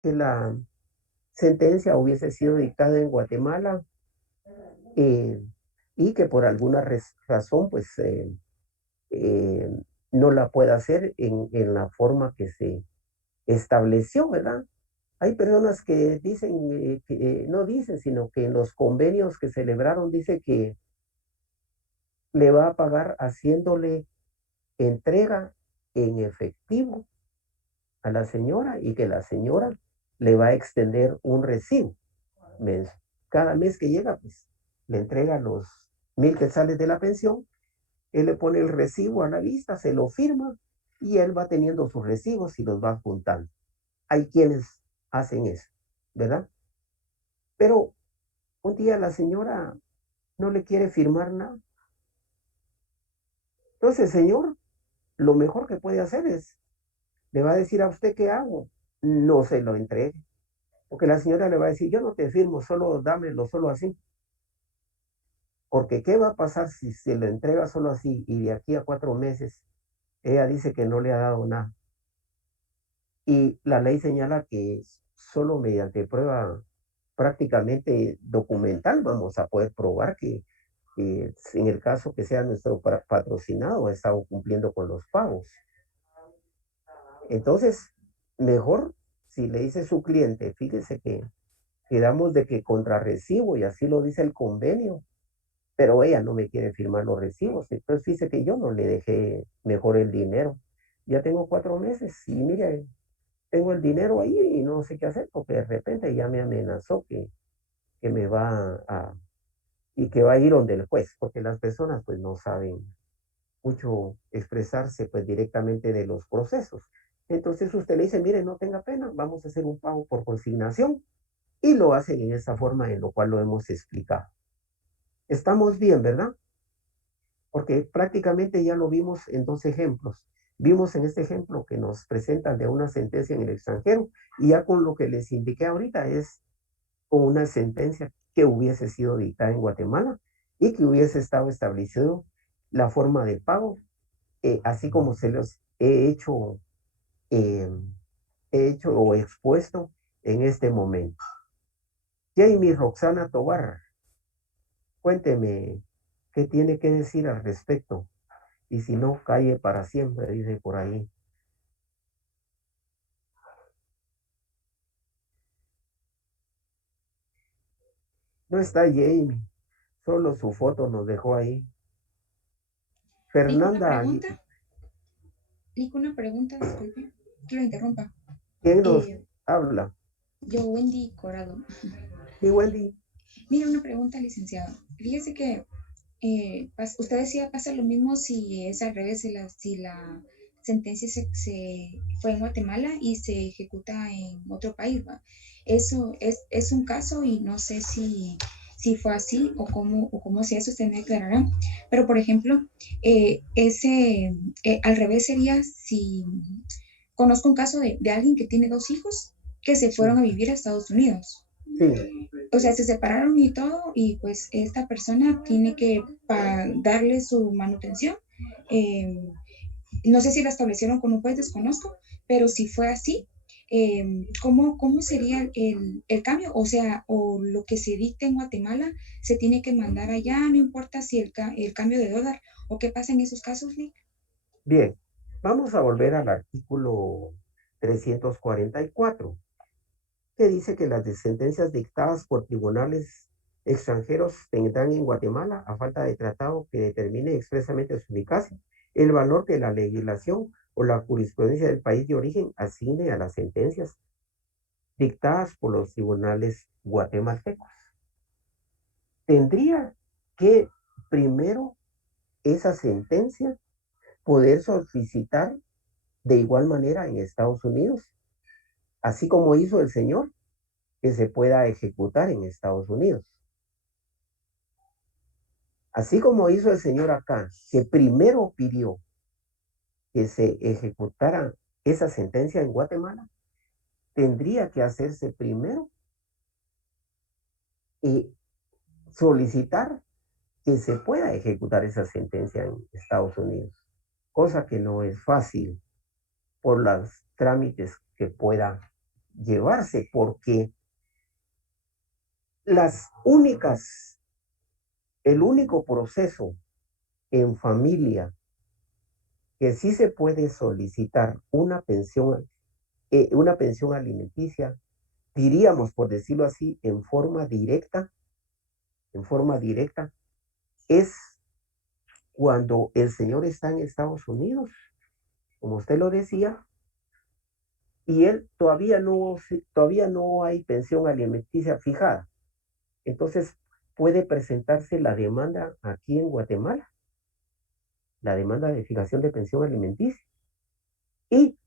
que la sentencia hubiese sido dictada en Guatemala, y que por alguna razón pues eh, no la pueda hacer en la forma que se estableció, ¿verdad? Hay personas que dicen, que no dicen, sino que en los convenios que celebraron dice que le va a pagar haciéndole entrega en efectivo a la señora y que la señora le va a extender un recibo. Cada mes que llega, pues le entrega los 1,000 quetzales de la pensión, él le pone el recibo a la vista, se lo firma y él va teniendo sus recibos y los va juntando. Hay quienes hacen eso, ¿verdad? Pero un día la señora no le quiere firmar nada. Entonces, señor, lo mejor que puede hacer es, le va a decir a usted qué hago. no se lo entregue. Porque la señora le va a decir, yo no te firmo, solo dámelo solo así. Porque ¿qué va a pasar si se lo entrega solo así y de aquí a 4 meses ella dice que no le ha dado nada? Y la ley señala que solo mediante prueba prácticamente documental vamos a poder probar que en el caso que sea nuestro patrocinado ha estado cumpliendo con los pagos. Entonces, mejor si le dice su cliente, fíjese que quedamos de que contra recibo y así lo dice el convenio, pero ella no me quiere firmar los recibos. Entonces dice que yo no le dejé mejor el dinero. Ya tengo 4 meses y mire, tengo el dinero ahí y no sé qué hacer porque de repente ya me amenazó que me va y que va a ir donde el juez, porque las personas pues no saben mucho expresarse pues directamente de los procesos. Entonces usted le dice, mire, no tenga pena, vamos a hacer un pago por consignación y lo hacen en esa forma en lo cual lo hemos explicado. Estamos bien, ¿verdad? Porque prácticamente ya lo vimos en 2 ejemplos. Vimos en este ejemplo que nos presentan de una sentencia en el extranjero y ya con lo que les indiqué ahorita es con una sentencia que hubiese sido dictada en Guatemala y que hubiese estado establecido la forma de pago, así como se los eh, he hecho o expuesto en este momento. Jamie Roxana Tobar, cuénteme qué tiene que decir al respecto. Y si no, calle para siempre, dice por ahí. No está Jamie, solo su foto nos dejó ahí. Fernanda, Una pregunta, disculpe, que lo interrumpa. ¿quién nos habla? Yo, Wendy Corado. Sí, Wendy. Mira, una pregunta, licenciado. Fíjese que usted decía, pasa lo mismo si es al revés, si la sentencia se fue en Guatemala y se ejecuta en otro país, ¿va? Eso es un caso y no sé si fue así o cómo sea eso, usted me aclarará. Pero, por ejemplo, al revés sería si conozco un caso de alguien que tiene 2 hijos que se fueron a vivir a Estados Unidos. Sí. O sea, se separaron y todo, y pues esta persona tiene que darle su manutención. No sé si la establecieron con un juez, desconozco, pero si fue así, ¿cómo sería el cambio? O sea, o lo que se dicta en Guatemala se tiene que mandar allá, no importa si el cambio de dólar, o qué pasa en esos casos, Nick. Bien, vamos a volver al artículo 344. Que dice que las sentencias dictadas por tribunales extranjeros tendrán en Guatemala, a falta de tratado que determine expresamente su eficacia, el valor que la legislación o la jurisprudencia del país de origen asigne a las sentencias dictadas por los tribunales guatemaltecos. Tendría que primero esa sentencia poder solicitar de igual manera en Estados Unidos, así como hizo el señor, que se pueda ejecutar en Estados Unidos. Así como hizo el señor acá, que primero pidió que se ejecutara esa sentencia en Guatemala, tendría que hacerse primero y solicitar que se pueda ejecutar esa sentencia en Estados Unidos, cosa que no es fácil por los trámites que pueda llevarse, porque el único proceso en familia que sí se puede solicitar una pensión alimenticia, diríamos, por decirlo así, en forma directa, es cuando el señor está en Estados Unidos, como usted lo decía, y él todavía no hay pensión alimenticia fijada. Entonces puede presentarse la demanda aquí en Guatemala, la demanda de fijación de pensión alimenticia, y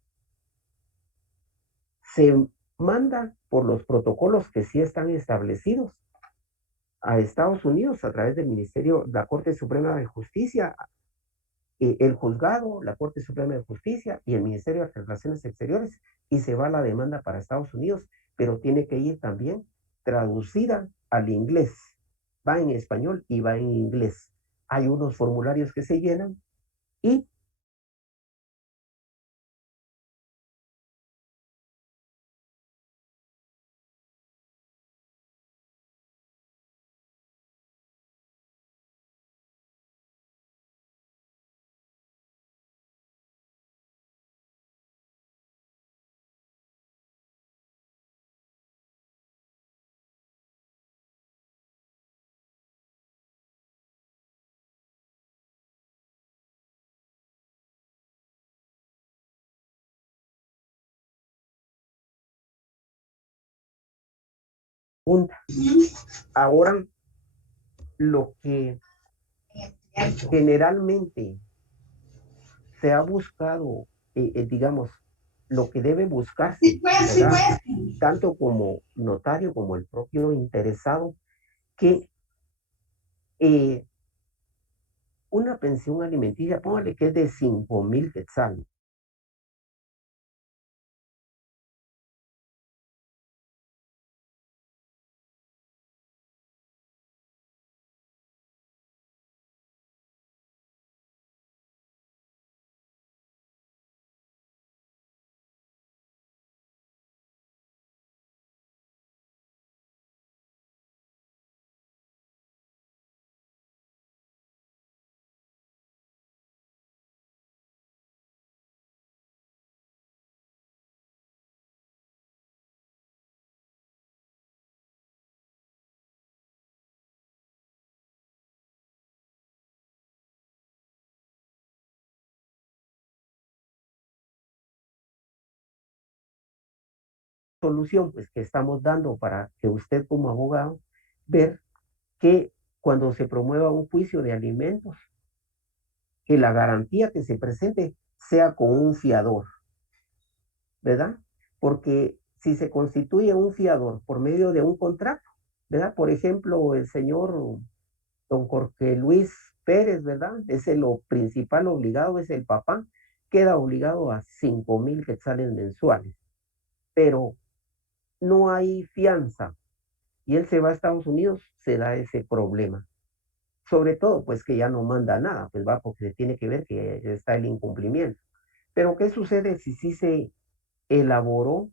se manda por los protocolos que sí están establecidos a Estados Unidos a través del Ministerio, la Corte Suprema de Justicia, el juzgado, la Corte Suprema de Justicia y el Ministerio de Relaciones Exteriores, y se va la demanda para Estados Unidos, pero tiene que ir también traducida al inglés. Va en español y va en inglés. Hay unos formularios que se llenan y punta. Ahora, lo que generalmente se ha buscado, digamos, lo que debe buscarse, ¿verdad? Tanto como notario como el propio interesado, que una pensión alimenticia, póngale que es de 5,000 quetzales. Solución pues que estamos dando para que usted como abogado ver que cuando se promueva un juicio de alimentos, que la garantía que se presente sea con un fiador, ¿verdad? Porque si se constituye un fiador por medio de un contrato, ¿verdad? Por ejemplo, el señor don Jorge Luis Pérez, ¿verdad? Es lo principal obligado, es el papá, queda obligado a 5,000 quetzales mensuales, pero no hay fianza y él se va a Estados Unidos, se da ese problema. Sobre todo, pues que ya no manda nada, pues va, porque se tiene que ver que está el incumplimiento. Pero ¿qué sucede si sí se elaboró,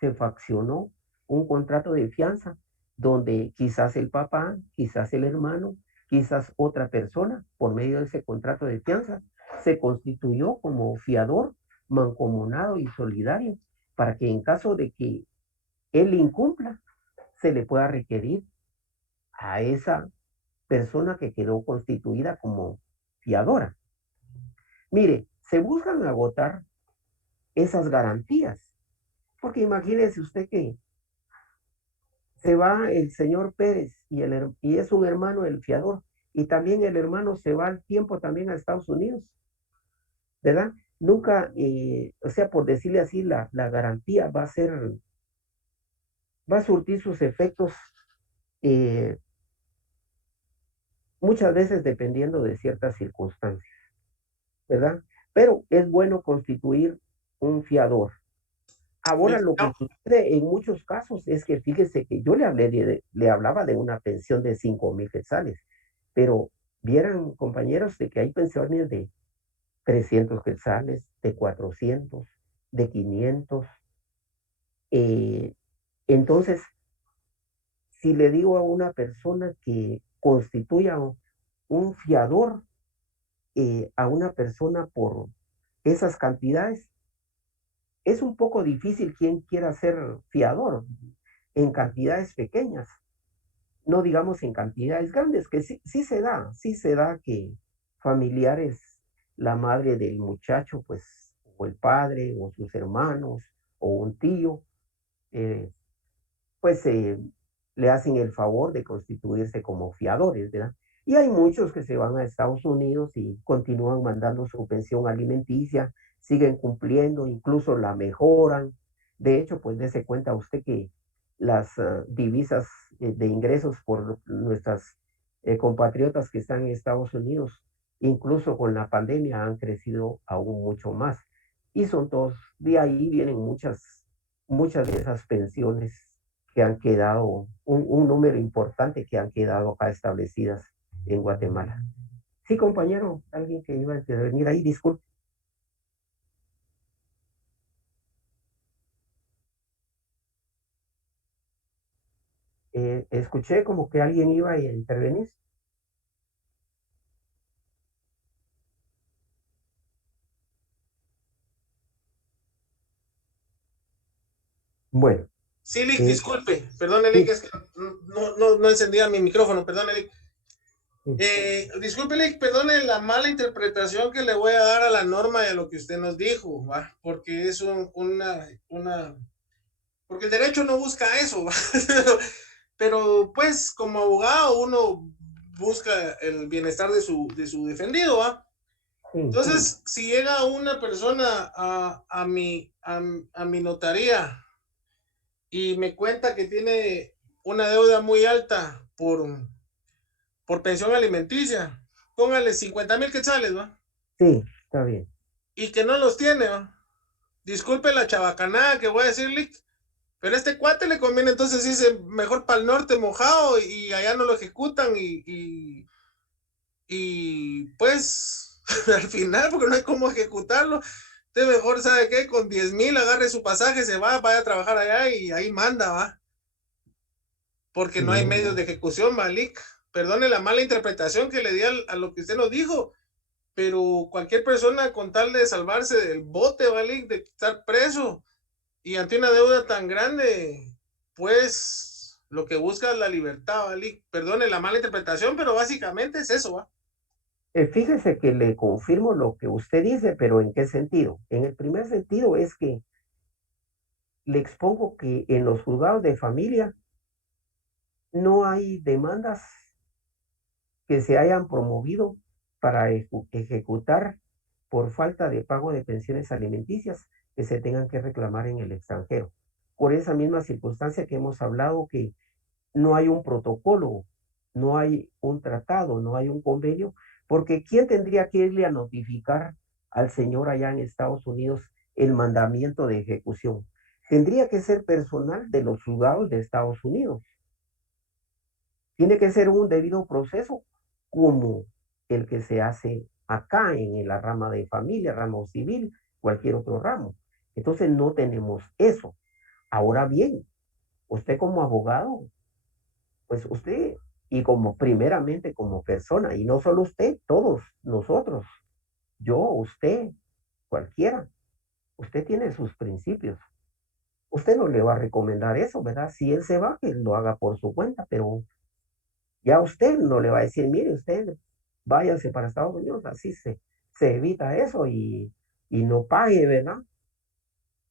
se faccionó un contrato de fianza donde quizás el papá, quizás el hermano, quizás otra persona, por medio de ese contrato de fianza, se constituyó como fiador, mancomunado y solidario, para que en caso de que él incumpla, se le pueda requerir a esa persona que quedó constituida como fiadora? Mire, se buscan agotar esas garantías, porque imagínese usted que se va el señor Pérez y es un hermano del fiador, y también el hermano se va al tiempo también a Estados Unidos, ¿verdad? Nunca, o sea, por decirle así, la garantía va a surtir sus efectos eh, muchas veces dependiendo de ciertas circunstancias, ¿verdad? Pero es bueno constituir un fiador. Ahora lo que sucede en muchos casos es que fíjese que yo le hablaba de una pensión de 5,000 quetzales, pero vieran compañeros de que hay pensiones de 300 quetzales, de 400, de 500. Entonces, si le digo a una persona que constituya un fiador a una persona por esas cantidades, es un poco difícil quien quiera ser fiador en cantidades pequeñas, no digamos en cantidades grandes, que sí se da que familiares, la madre del muchacho, pues, o el padre, o sus hermanos, o un tío, eh, pues le hacen el favor de constituirse como fiadores, ¿verdad? Y hay muchos que se van a Estados Unidos y continúan mandando su pensión alimenticia, siguen cumpliendo, incluso la mejoran. De hecho, pues dése cuenta usted que las divisas de ingresos por nuestras compatriotas que están en Estados Unidos incluso con la pandemia han crecido aún mucho más. Y son todos, de ahí vienen muchas de esas pensiones que han quedado, un número importante que han quedado acá establecidas en Guatemala. Sí, compañero, alguien que iba a intervenir ahí, disculpe. Escuché como que alguien iba a intervenir. Bueno, Sí, Lick, disculpe, perdón, Lick, sí, es que no encendía mi micrófono, perdón, Lick. sí, Disculpe, Lick, perdone la mala interpretación que le voy a dar a la norma y a lo que usted nos dijo, ¿va? Porque es porque el derecho no busca eso, ¿va? Pero pues como abogado uno busca el bienestar de su defendido, ¿va? sí, Entonces, si llega una persona a mi notaría y me cuenta que tiene una deuda muy alta por pensión alimenticia, póngale 50,000 quetzales, ¿va? sí, está bien. Y que no los tiene, ¿va? Disculpe la chabacanada que voy a decirle, pero a este cuate le conviene entonces irse mejor para el norte mojado y allá no lo ejecutan y pues al final, porque no hay cómo ejecutarlo, usted mejor sabe que con 10,000 agarre su pasaje, se vaya a trabajar allá y ahí manda, va. Porque no hay Sí, medios de ejecución, Malik. Perdone la mala interpretación que le di a lo que usted nos dijo, pero cualquier persona con tal de salvarse del bote, Malik, de estar preso y ante una deuda tan grande, pues lo que busca es la libertad, Malik. Perdone la mala interpretación, pero básicamente es eso, ¿va? Fíjese que le confirmo lo que usted dice, pero ¿en qué sentido? En el primer sentido es que le expongo que en los juzgados de familia no hay demandas que se hayan promovido para ejecutar por falta de pago de pensiones alimenticias que se tengan que reclamar en el extranjero. Por esa misma circunstancia que hemos hablado, que no hay un protocolo, no hay un tratado, no hay un convenio, porque ¿quién tendría que irle a notificar al señor allá en Estados Unidos el mandamiento de ejecución? Tendría que ser personal de los juzgados de Estados Unidos. Tiene que ser un debido proceso como el que se hace acá en la rama de familia, ramo civil, cualquier otro ramo. Entonces no tenemos eso. Ahora bien, usted como abogado, pues usted y como primeramente como persona, y no solo usted, todos nosotros, yo, usted, cualquiera, usted tiene sus principios. Usted no le va a recomendar eso, ¿verdad? Si él se va, que lo haga por su cuenta, pero ya usted no le va a decir, mire, usted váyase para Estados Unidos, así se evita eso y no pague, ¿verdad?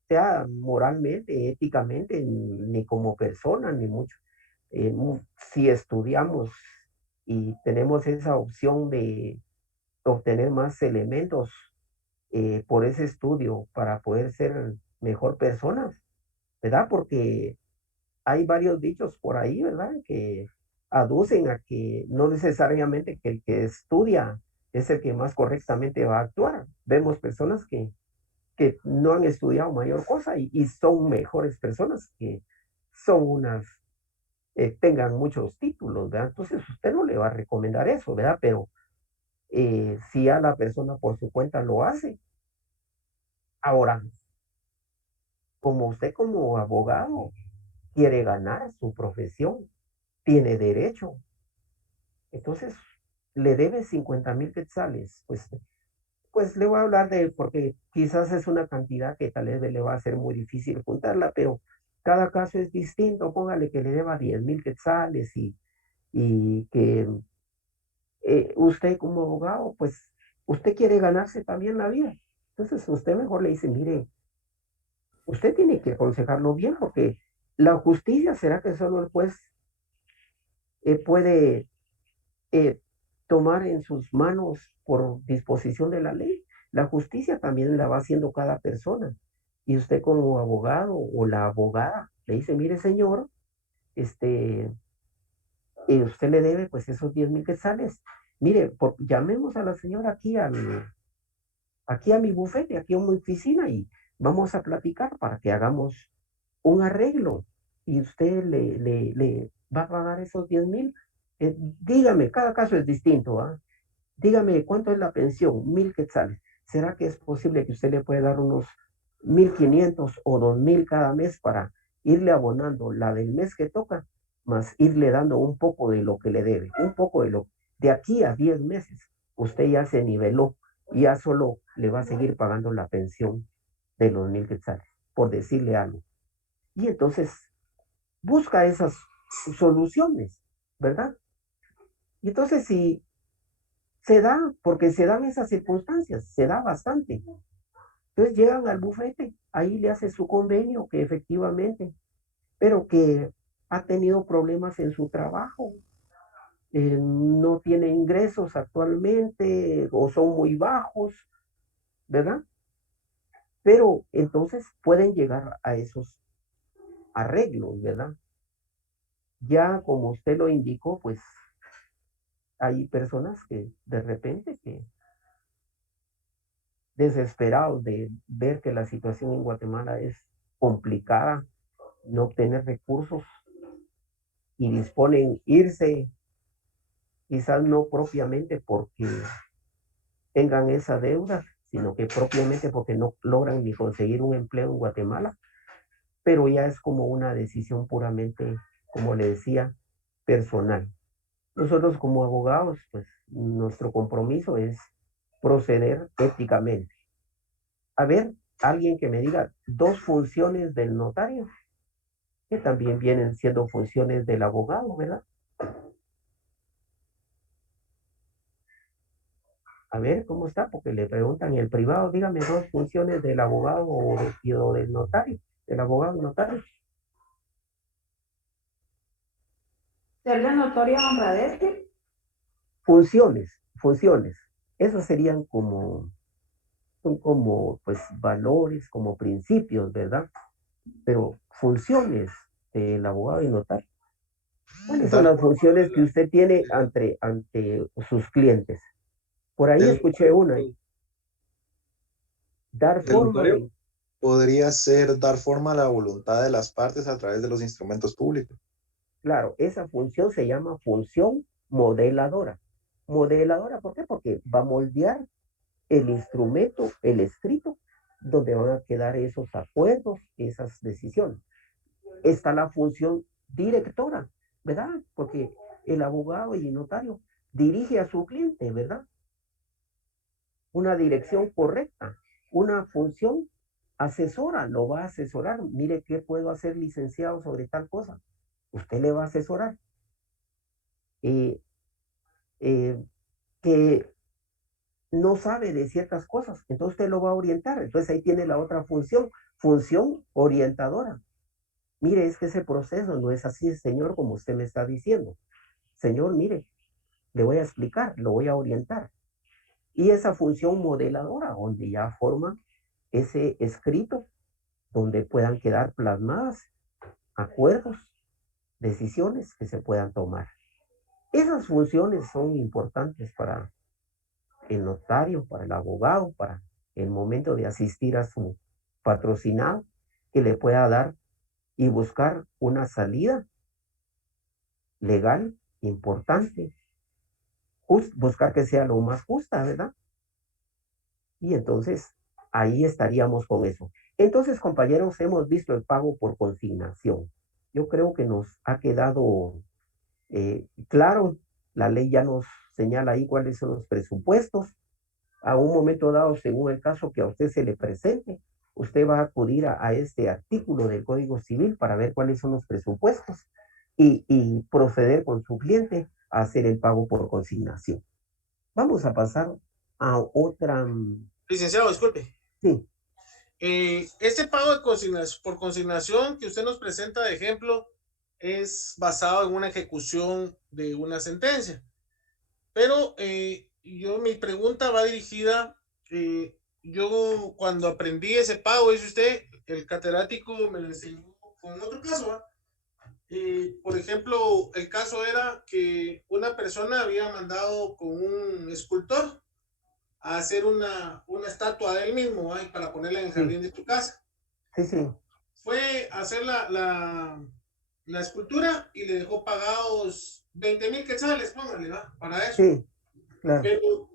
Sea moralmente, éticamente, ni como persona, ni mucho. Si estudiamos y tenemos esa opción de obtener más elementos por ese estudio para poder ser mejor personas, ¿verdad? Porque hay varios dichos por ahí, ¿verdad? Que aducen a que no necesariamente que el que estudia es el que más correctamente va a actuar. Vemos personas que no han estudiado mayor cosa y son mejores personas que son tengan muchos títulos, ¿verdad? Entonces usted no le va a recomendar eso, ¿verdad? Pero si a la persona por su cuenta lo hace. Ahora, como usted como abogado quiere ganar su profesión, tiene derecho. Entonces, le debe 50,000 quetzales. Pues le voy a hablar porque quizás es una cantidad que tal vez le va a ser muy difícil juntarla, pero cada caso es distinto. Póngale que le deba 10,000 quetzales y que usted como abogado, pues usted quiere ganarse también la vida. Entonces, usted mejor le dice, mire, usted tiene que aconsejarlo bien porque la justicia será que solo el juez puede eh, tomar en sus manos por disposición de la ley. La justicia también la va haciendo cada persona. Y usted como abogado o la abogada le dice, mire señor, usted le debe pues esos 10,000 quetzales. mire, llamemos a la señora aquí a mi bufete, aquí a mi oficina y vamos a platicar para que hagamos un arreglo y usted le va a pagar esos 10,000. Dígame, cada caso es distinto, ¿ah? Dígame, ¿cuánto es la pensión? 1,000 quetzales. ¿Será que es posible que usted le pueda dar unos 1,500 o 2,000 cada mes para irle abonando la del mes que toca, más irle dando un poco de lo que le debe, un poco de aquí a 10 meses? Usted ya se niveló y ya solo le va a seguir pagando la pensión de los 1,000 quetzales, por decirle algo. Y entonces busca esas soluciones, ¿verdad? Y entonces si se da, porque se dan esas circunstancias, se da bastante. Entonces llegan al bufete, ahí le hace su convenio que efectivamente, pero que ha tenido problemas en su trabajo, no tiene ingresos actualmente o son muy bajos, ¿verdad? Pero entonces pueden llegar a esos arreglos, ¿verdad? Ya como usted lo indicó, pues hay personas que de repente que desesperados de ver que la situación en Guatemala es complicada, no obtener recursos y disponen irse, quizás no propiamente porque tengan esa deuda, sino que propiamente porque no logran ni conseguir un empleo en Guatemala, pero ya es como una decisión puramente, como le decía, personal. Nosotros como abogados, pues nuestro compromiso es proceder éticamente. A ver, alguien que me diga 2 funciones del notario, que también vienen siendo funciones del abogado, ¿verdad? A ver cómo está, porque le preguntan en el privado, dígame 2 funciones del abogado o del notario, del abogado notario. ¿Ser de notoria honradez? Funciones. Esos serían son como, pues, valores, como principios, ¿verdad? Pero funciones del abogado y notario. ¿Cuáles son las funciones que usted tiene ante sus clientes? Por ahí escuché una, dar Del forma notario podría ser dar forma a la voluntad de las partes a través de los instrumentos públicos. Claro, esa función se llama función modeladora. Modeladora, ¿por qué? Porque va a moldear el instrumento, el escrito, donde van a quedar esos acuerdos, esas decisiones. Está la función directora, ¿verdad? Porque el abogado y el notario dirige a su cliente, ¿verdad? Una dirección correcta, una función asesora, lo va a asesorar. Mire, ¿qué puedo hacer, licenciado, sobre tal cosa? Usted le va a asesorar. Eh, que no sabe de ciertas cosas, entonces usted lo va a orientar. Entonces ahí tiene la otra función orientadora. Mire, es que ese proceso no es así, señor, como usted me está diciendo. Señor, mire, le voy a explicar, lo voy a orientar. Y esa función modeladora, donde ya forma ese escrito, donde puedan quedar plasmadas acuerdos, decisiones que se puedan tomar. Esas funciones son importantes para el notario, para el abogado, para el momento de asistir a su patrocinado, que le pueda dar y buscar una salida legal importante, buscar que sea lo más justa, ¿verdad? Y entonces ahí estaríamos con eso. Entonces, compañeros, hemos visto el pago por consignación. Yo creo que nos ha quedado claro, la ley ya nos señala ahí cuáles son los presupuestos. A un momento dado, según el caso que a usted se le presente, usted va a acudir a este artículo del Código Civil para ver cuáles son los presupuestos y proceder con su cliente a hacer el pago por consignación. Vamos a pasar a otra. Licenciado, disculpe. Sí. Este pago por consignación que usted nos presenta de ejemplo es basado en una ejecución de una sentencia. Pero mi pregunta va dirigida, yo cuando aprendí ese pago, dice usted, el catedrático me lo enseñó con otro caso, Por ejemplo, el caso era que una persona había mandado con un escultor a hacer una estatua de él mismo, ¿ay? Para ponerla en el Sí, jardín de tu casa. sí, sí, Fue a hacer la escultura y le dejó pagados 20,000 quetzales, póngale, ¿va? Para eso. sí, claro.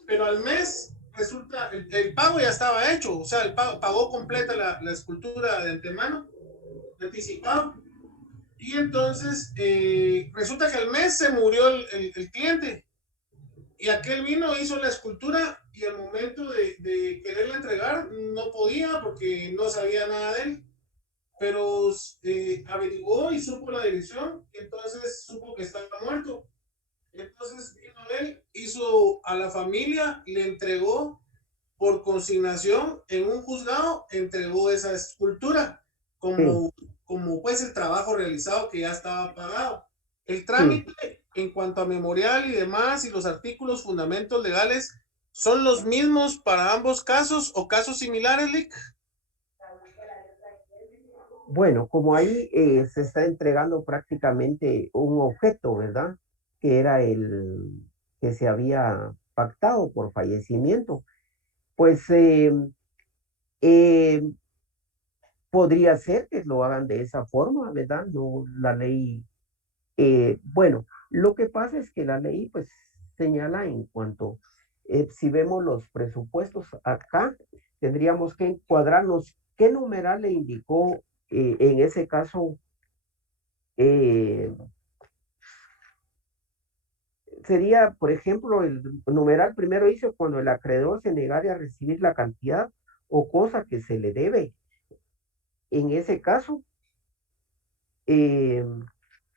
Pero al mes resulta, el pago ya estaba hecho, o sea, el pago, pagó completa la escultura de antemano, de anticipado. Y entonces resulta que al mes se murió el cliente y aquel vino, hizo la escultura y al momento de quererla entregar no podía porque no sabía nada de él, pero averiguó y supo la dirección, y entonces supo que estaba muerto. Entonces vino él, hizo a la familia, le entregó por consignación en un juzgado, entregó esa escultura Sí, como pues el trabajo realizado que ya estaba pagado. El sí. trámite en cuanto a memorial y demás y los artículos, fundamentos legales, ¿son los mismos para ambos casos o casos similares, Lick? Bueno, como ahí se está entregando prácticamente un objeto, ¿verdad? Que era el que se había pactado por fallecimiento. Pues eh, podría ser que lo hagan de esa forma, ¿verdad? No, la ley, bueno, lo que pasa es que la ley pues señala en cuanto, si vemos los presupuestos acá, tendríamos que encuadrarnos qué numeral le indicó en ese caso. eh, Sería, por ejemplo, el numeral primero dice cuando el acreedor se negare a recibir la cantidad o cosa que se le debe. En ese caso, eh,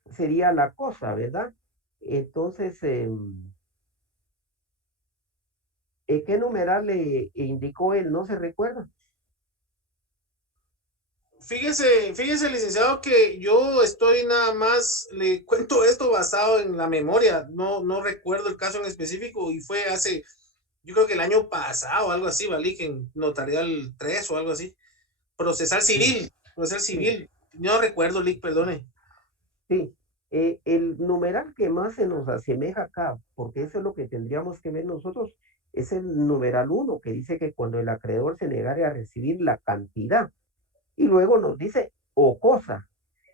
sería la cosa, ¿verdad? Entonces, ¿qué numeral le indicó él? ¿No se recuerda? Fíjese, licenciado, que yo estoy nada más, le cuento esto basado en la memoria, no recuerdo el caso en específico y fue hace, yo creo que el año pasado, algo así, ¿vale? Que en Notarial 3 o algo así. Sí, Procesal sí, civil. No recuerdo, Lick, perdone. sí. El numeral que más se nos asemeja acá, porque eso es lo que tendríamos que ver nosotros, es el numeral uno, que dice que cuando el acreedor se negare a recibir la cantidad, y luego nos dice o cosa.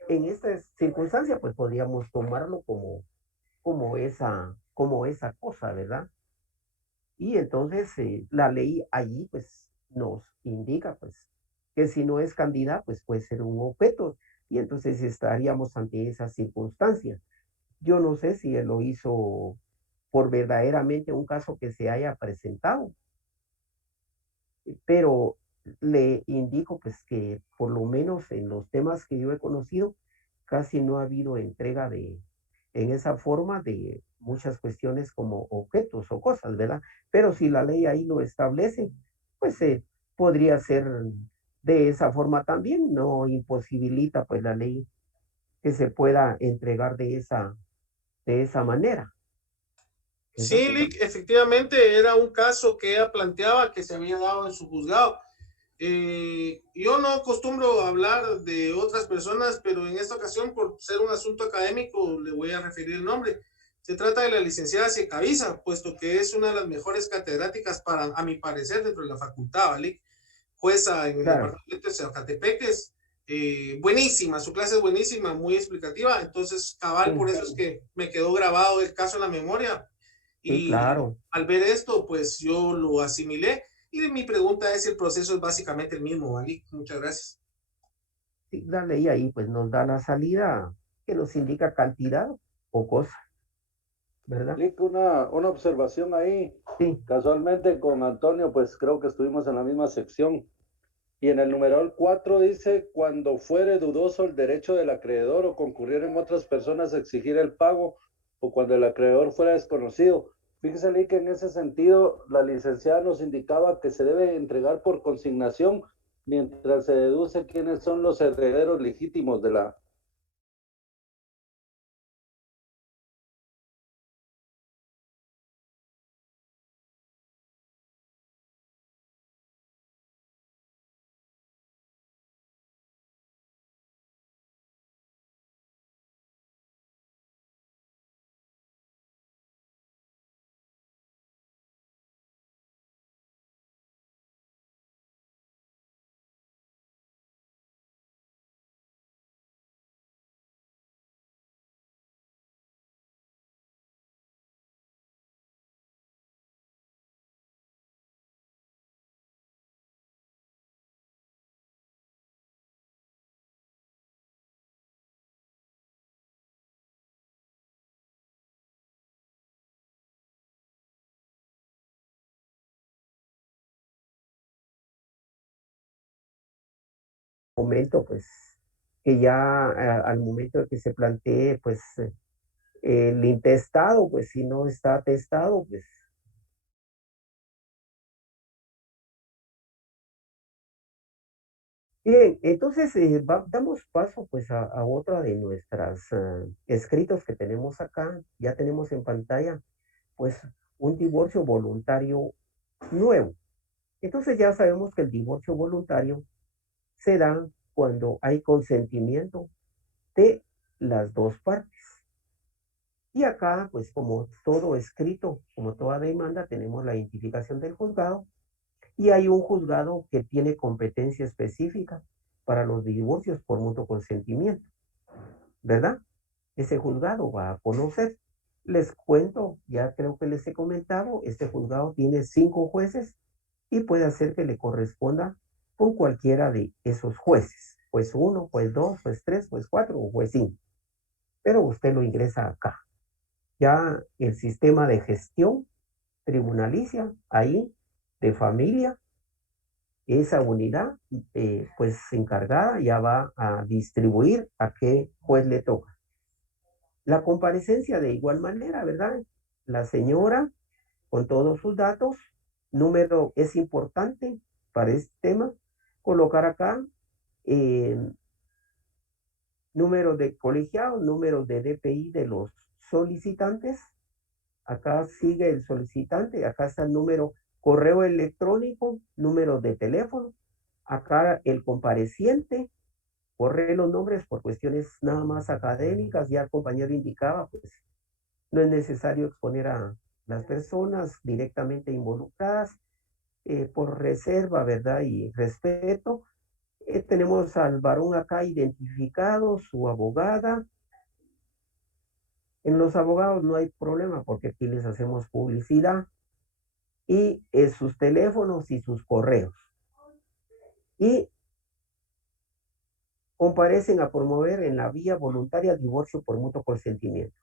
En esta circunstancia, pues podríamos tomarlo como esa cosa, ¿verdad? Y entonces la ley allí, pues, nos indica, pues, que si no es candidata, pues puede ser un objeto. Y entonces estaríamos ante esa circunstancia. Yo no sé si él lo hizo por verdaderamente un caso que se haya presentado, pero le indico pues que por lo menos en los temas que yo he conocido, casi no ha habido entrega en esa forma de muchas cuestiones como objetos o cosas, ¿verdad? Pero si la ley ahí lo establece, pues podría ser de esa forma también, no imposibilita pues la ley que se pueda entregar de esa manera, ¿verdad? Sí, Lick, efectivamente era un caso que ella planteaba que se había dado en su juzgado. Yo no acostumbro a hablar de otras personas, pero en esta ocasión, por ser un asunto académico, le voy a referir el nombre. Se trata de la licenciada Ciecaviza, puesto que es una de las mejores catedráticas para, a mi parecer, dentro de la facultad, ¿vale? Jueza en el Claro, departamento de Zacatepeques. Buenísima, su clase es buenísima, muy explicativa. Entonces, cabal, por sí, eso es que me quedó grabado el caso en la memoria. sí, Y claro. al ver esto, pues yo lo asimilé. Y mi pregunta es si el proceso es básicamente el mismo, ¿vale? Muchas gracias. Sí, la ley ahí pues nos da la salida que nos indica cantidad o cosa, ¿verdad? Lick, una observación ahí. Sí, Casualmente con Antonio, pues creo que estuvimos en la misma sección. Y en el numeral 4 dice, cuando fuere dudoso el derecho del acreedor o concurrieran otras personas a exigir el pago o cuando el acreedor fuera desconocido. Fíjese, Lee, que en ese sentido la licenciada nos indicaba que se debe entregar por consignación mientras se deduce quiénes son los herederos legítimos de la, momento, pues, que ya al momento de que se plantee, pues, el intestado, pues, si no está atestado, pues. Bien, entonces damos paso pues a otra de nuestras escritos que tenemos acá. Ya tenemos en pantalla pues un divorcio voluntario nuevo. Entonces ya sabemos que el divorcio voluntario se da cuando hay consentimiento de las dos partes. Y acá pues como todo escrito, como toda demanda, tenemos la identificación del juzgado. Y hay un juzgado que tiene competencia específica para los divorcios por mutuo consentimiento, ¿verdad? Ese juzgado va a conocer. Les cuento, ya creo que les he comentado, este juzgado tiene 5 jueces y puede hacer que le corresponda con cualquiera de esos jueces. Juez 1, juez 2, juez 3, juez 4 o juez 5. Pero usted lo ingresa acá. Ya el sistema de gestión tribunalicia, ahí, de familia, esa unidad, pues encargada ya va a distribuir a qué juez le toca. La comparecencia de igual manera, ¿verdad? La señora con todos sus datos, número es importante para este tema, colocar acá número de colegiado, número de DPI de los solicitantes. Acá sigue el solicitante, acá está el número correo electrónico, número de teléfono, acá el compareciente, corre los nombres por cuestiones nada más académicas, ya el compañero indicaba, pues no es necesario exponer a las personas directamente involucradas por reserva, ¿verdad? Y respeto. Tenemos al varón acá identificado, su abogada. En los abogados no hay problema porque aquí les hacemos publicidad y sus teléfonos y sus correos. Y comparecen a promover en la vía voluntaria divorcio por mutuo consentimiento.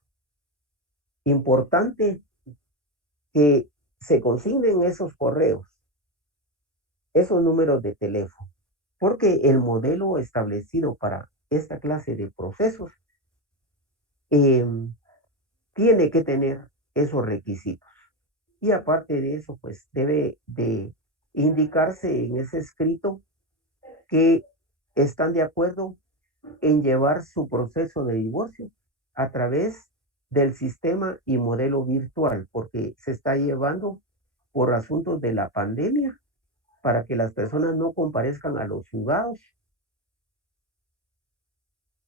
Importante que se consignen esos correos, esos números de teléfono, porque el modelo establecido para esta clase de procesos tiene que tener esos requisitos. Y aparte de eso, pues debe de indicarse en ese escrito que están de acuerdo en llevar su proceso de divorcio a través del sistema y modelo virtual, porque se está llevando por asuntos de la pandemia para que las personas no comparezcan a los juzgados,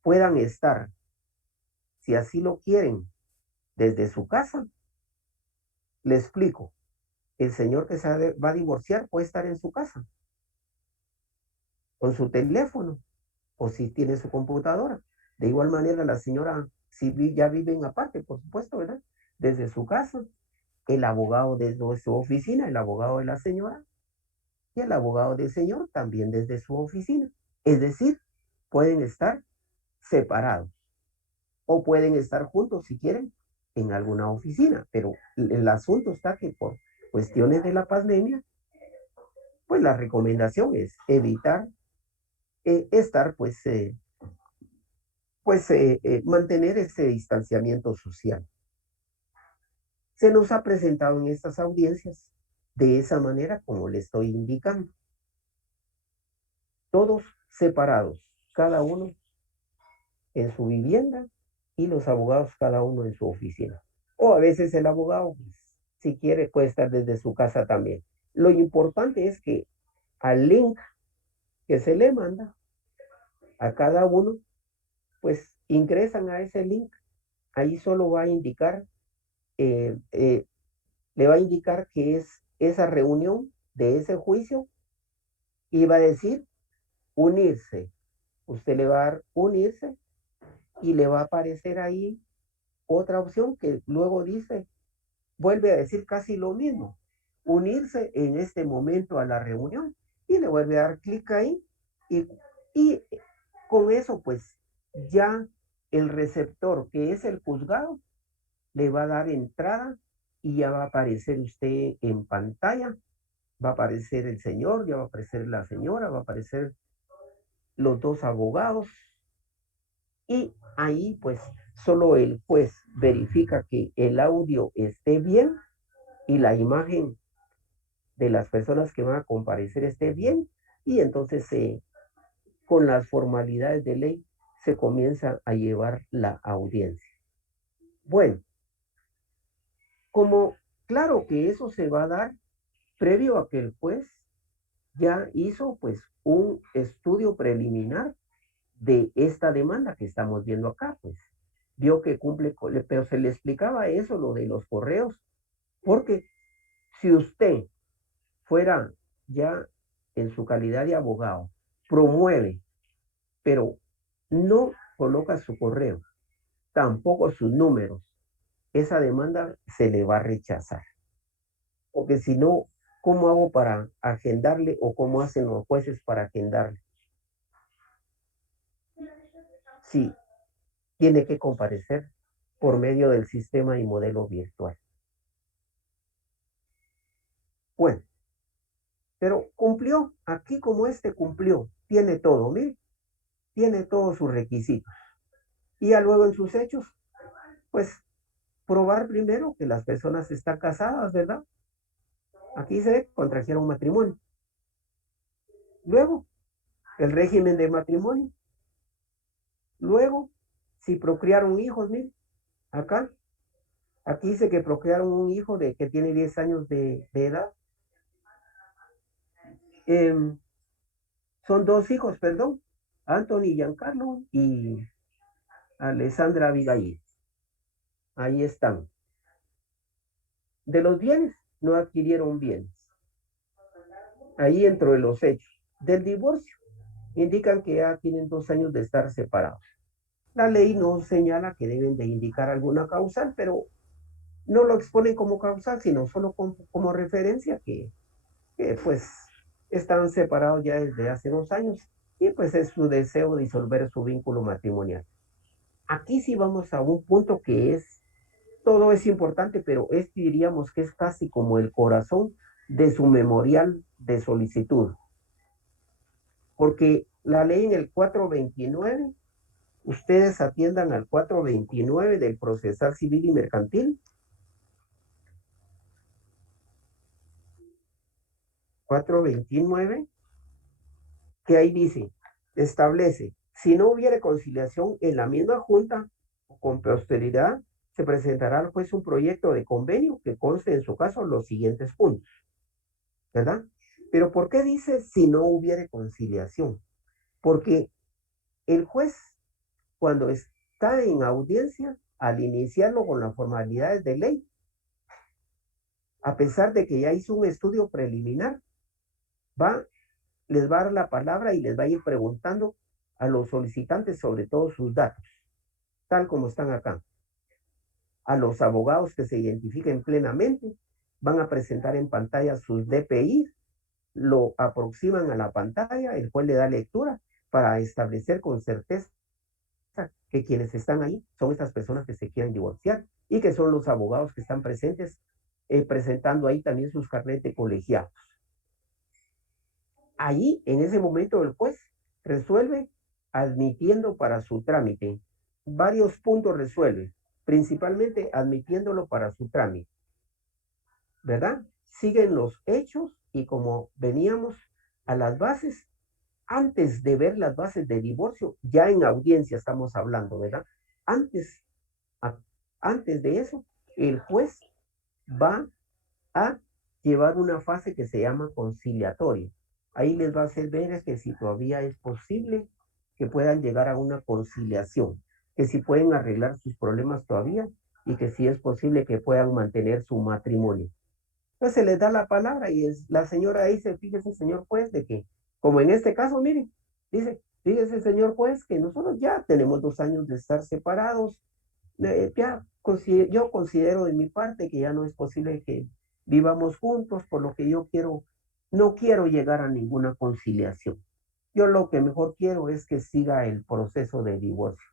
puedan estar, si así lo quieren, desde su casa. Le explico, el señor que se va a divorciar puede estar en su casa, con su teléfono, o si tiene su computadora. De igual manera, la señora, si ya viven aparte, por supuesto, ¿verdad? Desde su casa, el abogado desde su oficina, el abogado de la señora, y el abogado del señor también desde su oficina. Es decir, pueden estar separados o pueden estar juntos si quieren en alguna oficina, pero el asunto está que por cuestiones de la pandemia, pues la recomendación es evitar estar, mantener ese distanciamiento social. Se nos ha presentado en estas audiencias de esa manera como le estoy indicando. Todos separados, cada uno en su vivienda y los abogados cada uno en su oficina. O a veces el abogado, pues, si quiere, puede estar desde su casa también. Lo importante es que al link que se le manda a cada uno, pues ingresan a ese link. Ahí solo va a indicar, le va a indicar que es esa reunión de ese juicio y va a decir unirse. Usted le va a dar unirse y le va a aparecer ahí otra opción que luego dice, vuelve a decir casi lo mismo, unirse en este momento a la reunión y le vuelve a dar clic ahí y con eso pues ya el receptor que es el juzgado le va a dar entrada y ya va a aparecer usted en pantalla, va a aparecer el señor, ya va a aparecer la señora, va a aparecer los dos abogados, y ahí pues solo el juez verifica que el audio esté bien y la imagen de las personas que van a comparecer esté bien, y entonces con las formalidades de ley se comienza a llevar la audiencia. Bueno, como claro que eso se va a dar previo a que el juez ya hizo pues un estudio preliminar de esta demanda que estamos viendo acá, pues vio que cumple, pero se le explicaba eso, lo de los correos, porque si usted fuera ya en su calidad de abogado, promueve, pero no coloca su correo, tampoco sus números, esa demanda se le va a rechazar. Porque si no, ¿cómo hago para agendarle o cómo hacen los jueces para agendarle? Sí, tiene que comparecer por medio del sistema y modelo virtual. Bueno, pero cumplió, aquí como este cumplió, tiene todo, mire, tiene todos sus requisitos. Y ya luego en sus hechos, pues probar primero que las personas están casadas, ¿verdad? Aquí se ve, contrajeron matrimonio. Luego, el régimen de matrimonio. Luego, si procrearon hijos, mire, acá, aquí dice que procrearon un hijo que tiene 10 años de edad. Son 2 hijos, perdón, Anthony Giancarlo y Alessandra Abigail. Ahí están. De los bienes, no adquirieron bienes. Ahí entro en los hechos. Del divorcio, indican que ya tienen 2 años de estar separados. La ley no señala que deben de indicar alguna causal, pero no lo exponen como causal, sino solo como referencia que pues están separados ya desde hace 2 años y pues es su deseo de disolver su vínculo matrimonial. Aquí sí vamos a un punto que es, todo es importante, pero este diríamos que es casi como el corazón de su memorial de solicitud. Porque la ley en el 429, ustedes atiendan al 429 del procesal civil y mercantil. 429, que ahí dice, establece, si no hubiere conciliación en la misma junta o con posterioridad, se presentará al juez un proyecto de convenio que conste en su caso los siguientes puntos, ¿verdad? Pero ¿por qué dice si no hubiere conciliación? Porque el juez, cuando está en audiencia, al iniciarlo con las formalidades de ley, a pesar de que ya hizo un estudio preliminar, les va a dar la palabra y les va a ir preguntando a los solicitantes sobre todos sus datos, tal como están acá. A los abogados que se identifiquen plenamente, van a presentar en pantalla sus DPI, lo aproximan a la pantalla, el juez le da lectura para establecer con certeza que quienes están ahí son estas personas que se quieren divorciar y que son los abogados que están presentes, presentando ahí también sus carnet de colegiados. Allí, en ese momento, el juez resuelve admitiendo para su trámite. Varios puntos resuelve, principalmente admitiéndolo para su trámite. ¿Verdad? Siguen los hechos y como veníamos a las bases, antes de ver las bases de divorcio, ya en audiencia estamos hablando, ¿verdad? Antes de eso, el juez va a llevar una fase que se llama conciliatoria. Ahí les va a hacer ver que si todavía es posible que puedan llegar a una conciliación, que si pueden arreglar sus problemas todavía y que si es posible que puedan mantener su matrimonio. Entonces se les da la palabra y la señora dice, fíjese señor juez, de que, como en este caso, miren, dice, fíjese señor juez, que nosotros ya tenemos 2 años de estar separados, yo considero de mi parte que ya no es posible que vivamos juntos, por lo que no quiero llegar a ninguna conciliación. Yo lo que mejor quiero es que siga el proceso de divorcio.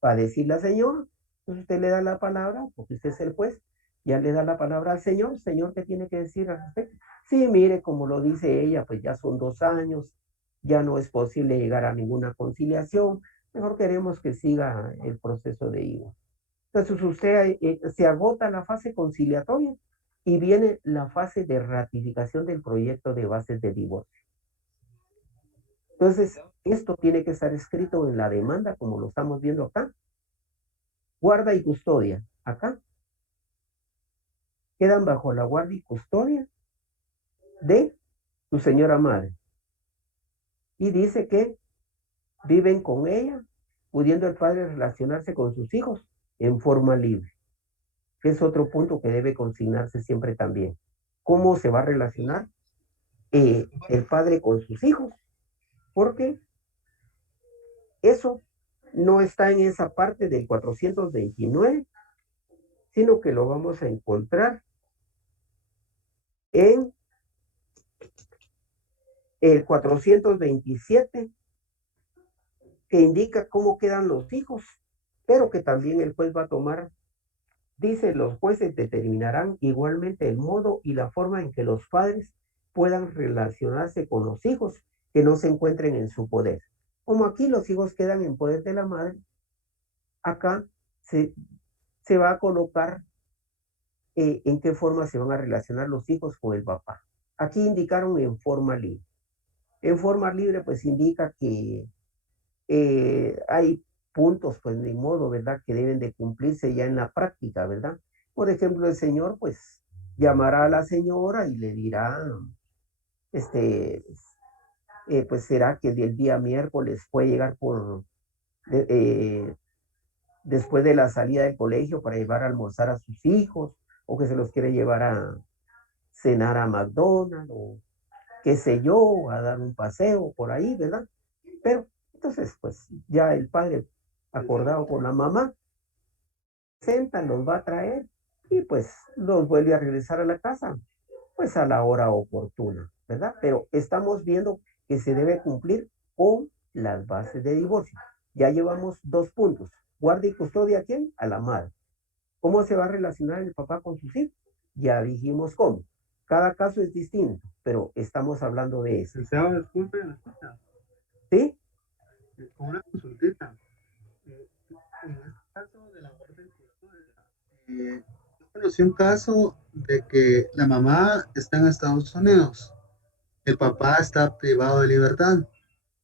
Para decirle al señor, pues usted le da la palabra, porque usted es el juez, ya le da la palabra al señor, ¿qué tiene que decir al respecto? Sí, mire, como lo dice ella, pues ya son 2 años, ya no es posible llegar a ninguna conciliación, mejor queremos que siga el proceso de divorcio. Entonces usted se agota la fase conciliatoria y viene la fase de ratificación del proyecto de bases de divorcio. Entonces, esto tiene que estar escrito en la demanda, como lo estamos viendo acá. Guarda y custodia, acá. Quedan bajo la guardia y custodia de su señora madre. Y dice que viven con ella, pudiendo el padre relacionarse con sus hijos en forma libre. Que es otro punto que debe consignarse siempre también. ¿Cómo se va a relacionar el padre con sus hijos? Porque eso no está en esa parte del 429, sino que lo vamos a encontrar en el 427, que indica cómo quedan los hijos, pero que también el juez va a tomar, dice, los jueces determinarán igualmente el modo y la forma en que los padres puedan relacionarse con los hijos que no se encuentren en su poder. Como aquí los hijos quedan en poder de la madre, acá se va a colocar en qué forma se van a relacionar los hijos con el papá. Aquí indicaron en forma libre. En forma libre, pues indica que hay puntos, pues de modo, ¿verdad?, que deben de cumplirse ya en la práctica, ¿verdad? Por ejemplo, el señor, pues, llamará a la señora y le dirá, pues será que el día miércoles puede llegar después de la salida del colegio para llevar a almorzar a sus hijos, o que se los quiere llevar a cenar a McDonald's, o qué sé yo, a dar un paseo por ahí, ¿verdad? Pero entonces, pues ya el padre, acordado con la mamá, los va a traer y pues los vuelve a regresar a la casa, pues a la hora oportuna, ¿verdad? Pero estamos viendo que se debe cumplir con las bases de divorcio. Ya llevamos 2 puntos. Guarda y custodia, ¿a quién? A la madre. ¿Cómo se va a relacionar el papá con sus hijos? Ya dijimos cómo. Cada caso es distinto, pero estamos hablando de eso. Licenciado, disculpe, ¿me escucha? ¿Sí? Una consultita. En este caso de la guardia y custodia, yo conocí un caso de que la mamá está en Estados Unidos, el papá está privado de libertad,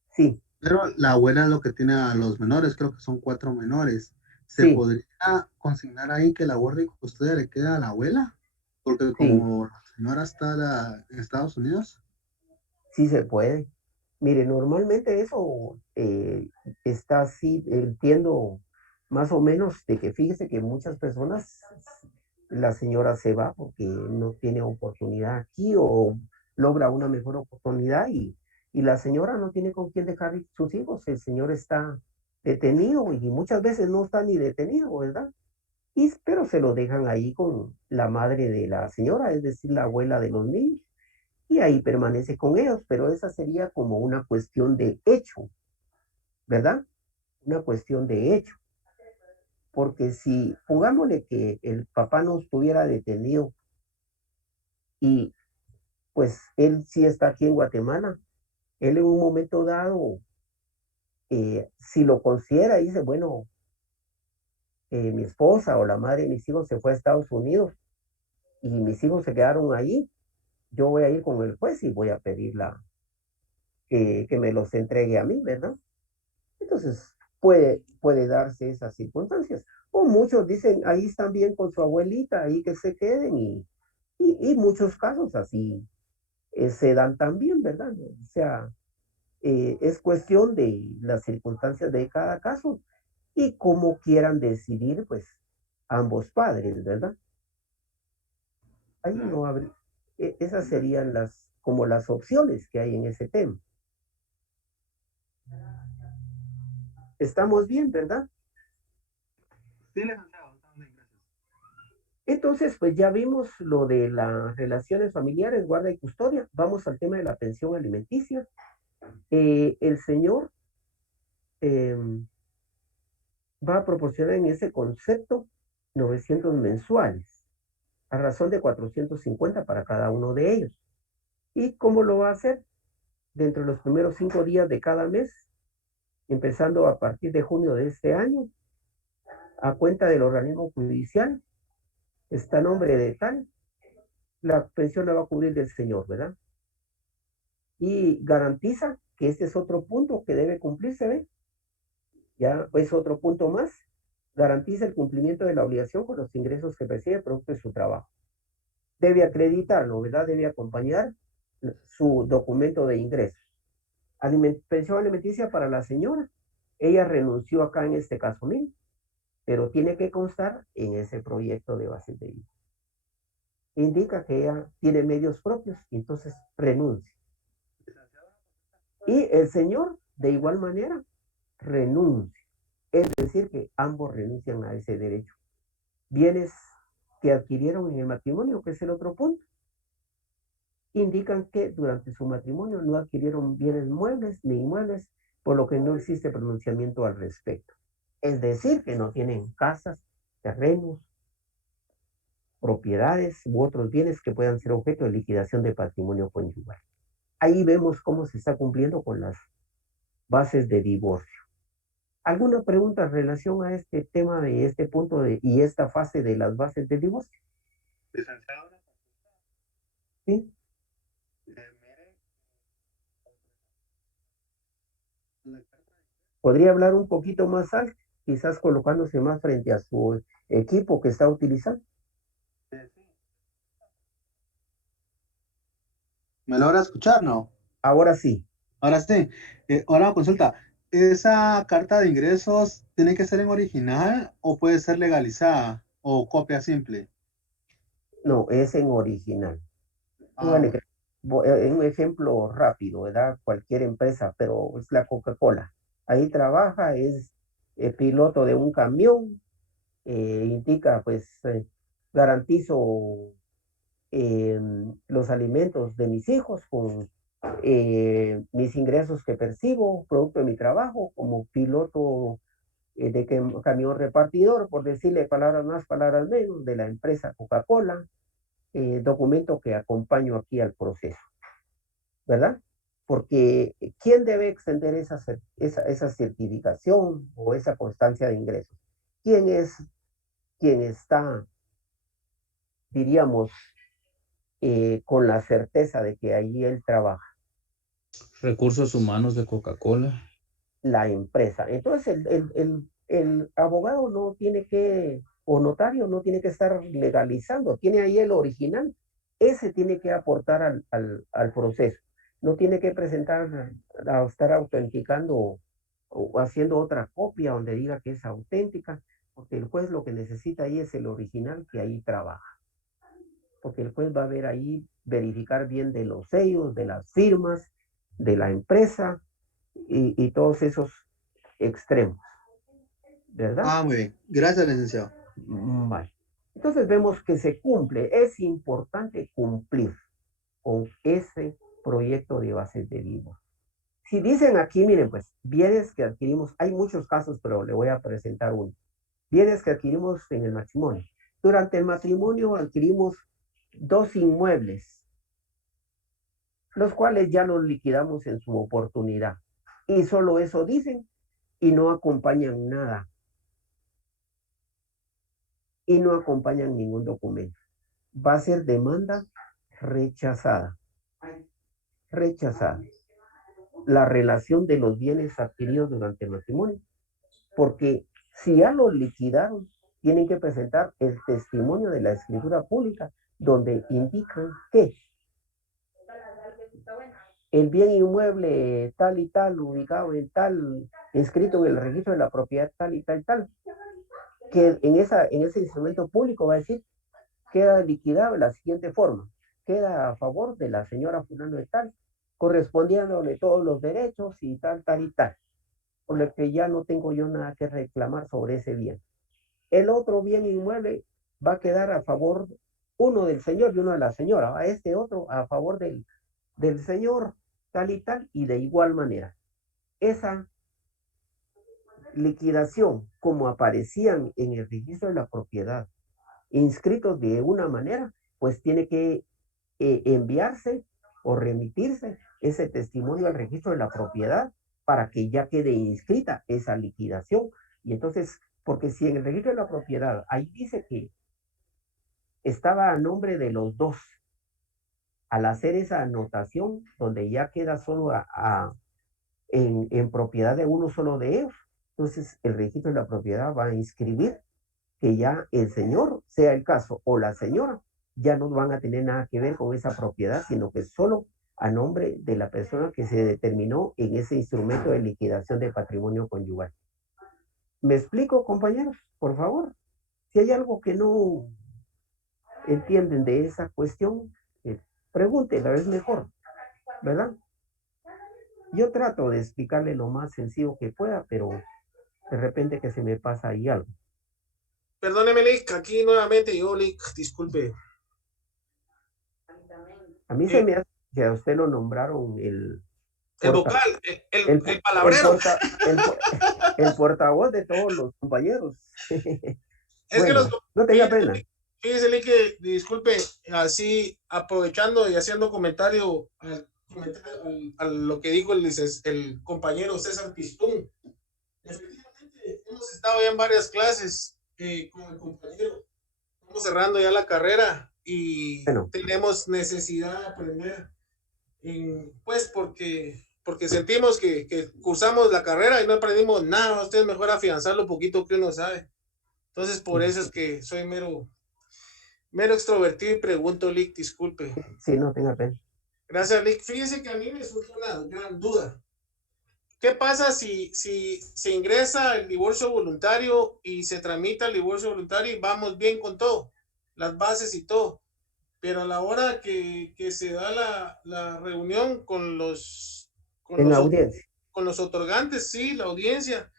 Sí, pero la abuela es lo que tiene a los menores, creo que son 4 menores. ¿Se sí, podría consignar ahí que la guardia y custodia le queda a la abuela? Porque sí, como la señora está en Estados Unidos. sí se puede. Mire, normalmente eso está así, entiendo más o menos de que fíjese que muchas personas, la señora se va porque no tiene oportunidad aquí o logra una mejor oportunidad y la señora no tiene con quién dejar sus hijos. El señor está detenido y muchas veces no está ni detenido, ¿verdad? Pero se lo dejan ahí con la madre de la señora, es decir, la abuela de los niños, y ahí permanece con ellos, pero esa sería como una cuestión de hecho, ¿verdad? Una cuestión de hecho, porque si, pongámosle que el papá no estuviera detenido y pues él sí está aquí en Guatemala, él en un momento dado, si lo considera, dice, bueno, mi esposa o la madre de mis hijos se fue a Estados Unidos y mis hijos se quedaron ahí, yo voy a ir con el juez y voy a pedir que me los entregue a mí, ¿verdad? Entonces, puede darse esas circunstancias. O muchos dicen, ahí están bien con su abuelita, ahí que se queden, y muchos casos así se dan también, ¿verdad? O sea, es cuestión de las circunstancias de cada caso y cómo quieran decidir, pues, ambos padres, ¿verdad? Ahí no habría, esas serían como las opciones que hay en ese tema. Estamos bien, ¿verdad? Sí, licenciado, estamos bien, gracias. Entonces, pues ya vimos lo de las relaciones familiares, guarda y custodia. Vamos al tema de la pensión alimenticia. El señor va a proporcionar en ese concepto 900 mensuales, a razón de 450 para cada uno de ellos. ¿Y cómo lo va a hacer? dentro de los primeros 5 días de cada mes, empezando a partir de junio de este año, a cuenta del organismo judicial, está a nombre de tal, la pensión la va a cubrir del señor, ¿verdad? Y garantiza que este es otro punto que debe cumplirse, ¿ve? Ya es otro punto más, garantiza el cumplimiento de la obligación con los ingresos que percibe producto de su trabajo. Debe acreditarlo, ¿verdad? Debe acompañar su documento de ingresos. Pensión alimenticia para la señora. Ella renunció acá en este caso mismo, pero tiene que constar en ese proyecto de bases de vida. Indica que ella tiene medios propios, entonces renuncia. Y el señor, de igual manera, renuncia. Es decir, que ambos renuncian a ese derecho. Bienes que adquirieron en el matrimonio, que es el otro punto, indican que durante su matrimonio no adquirieron bienes muebles ni inmuebles, por lo que no existe pronunciamiento al respecto. Es decir, que no tienen casas, terrenos, propiedades u otros bienes que puedan ser objeto de liquidación de patrimonio conyugal. Ahí vemos cómo se está cumpliendo con las bases de divorcio. ¿Alguna pregunta en relación a este tema de este punto y esta fase de las bases de divorcio? Licenciado. Sí. ¿Podría hablar un poquito más alto? Quizás colocándose más frente a su equipo que está utilizando. ¿Me logra escuchar, no? Ahora sí. Ahora sí. Ahora consulta. ¿Esa carta de ingresos tiene que ser en original o puede ser legalizada o copia simple? No, es en original. Ah, Un ejemplo rápido, ¿verdad? Cualquier empresa, pero es la Coca-Cola. Ahí trabaja, es piloto de un camión, indica, pues, garantizo los alimentos de mis hijos con mis ingresos que percibo, producto de mi trabajo, como piloto de camión repartidor, por decirle palabras más, palabras menos, de la empresa Coca-Cola, documento que acompaño aquí al proceso, ¿verdad? Porque ¿quién debe extender esa certificación o esa constancia de ingresos? ¿Quién es quien está, diríamos, con la certeza de que allí él trabaja? Recursos humanos de Coca-Cola. La empresa. Entonces el abogado no tiene que, o notario no tiene que estar legalizando, tiene ahí el original. Ese tiene que aportar al proceso. No tiene que presentar, estar autenticando o haciendo otra copia donde diga que es auténtica, porque el juez lo que necesita ahí es el original que ahí trabaja. Porque el juez va a ver ahí, verificar bien de los sellos, de las firmas, de la empresa y todos esos extremos, ¿verdad? ah, muy bien. Gracias, licenciado. Vale. Entonces vemos que se cumple. Es importante cumplir con ese proyecto de bases de divorcio. Si dicen aquí, miren, pues, bienes que adquirimos, hay muchos casos, pero le voy a presentar uno. Bienes que adquirimos en el matrimonio. Durante el matrimonio adquirimos 2 inmuebles, los cuales ya los liquidamos en su oportunidad. Y solo eso dicen y no acompañan nada. Y no acompañan ningún documento. Va a ser demanda rechazada. Rechazada. La relación de los bienes adquiridos durante el matrimonio. Porque si ya los liquidaron, tienen que presentar el testimonio de la escritura pública donde indican que el bien inmueble tal y tal, ubicado en tal, inscrito en el registro de la propiedad tal y tal y tal, que en ese instrumento público va a decir, queda liquidado de la siguiente forma, queda a favor de la señora fulano de tal, correspondiéndole todos los derechos y tal, tal y tal, por lo que ya no tengo yo nada que reclamar sobre ese bien. El otro bien inmueble va a quedar a favor, uno del señor y uno de la señora, a este otro a favor del señor tal y de igual manera. Esa liquidación, como aparecían en el registro de la propiedad, inscritos de una manera, pues tiene que enviarse o remitirse ese testimonio al registro de la propiedad para que ya quede inscrita esa liquidación. Y entonces, porque si en el registro de la propiedad ahí dice que estaba a nombre de los dos, al hacer esa anotación donde ya queda solo en propiedad de uno solo de ellos, entonces el registro de la propiedad va a inscribir que ya el señor, sea el caso, o la señora, ya no van a tener nada que ver con esa propiedad, sino que solo a nombre de la persona que se determinó en ese instrumento de liquidación de patrimonio conyugal. ¿Me explico, compañeros? Por favor. Si hay algo que no entienden de esa cuestión, pregúntenla, es mejor, ¿verdad? Yo trato de explicarle lo más sencillo que pueda, pero de repente que se me pasa ahí algo. Perdóneme, Lick, aquí nuevamente yo, Lick, disculpe. A mí se me hace que a usted lo nombraron el vocal, el palabrero. El portavoz de todos los compañeros. Es bueno, que no tenga pena. Fíjese, Lick, que disculpe, así aprovechando y haciendo comentario a lo que dijo el compañero César Pistún. Efectivamente, hemos estado ya en varias clases con el compañero. Estamos cerrando ya la carrera y tenemos necesidad de aprender, pues porque sentimos que cursamos la carrera y no aprendimos nada. Usted es mejor afianzar lo poquito que uno sabe. Entonces, por eso es que soy mero extrovertido y pregunto, Lick, disculpe. Sí, no tenga pena. Gracias, Lick. Fíjese que a mí me surge una gran duda. ¿Qué pasa si se ingresa el divorcio voluntario y se tramita el divorcio voluntario y vamos bien con todo, las bases y todo? Pero a la hora que se da la reunión con los otorgantes, sí, la audiencia,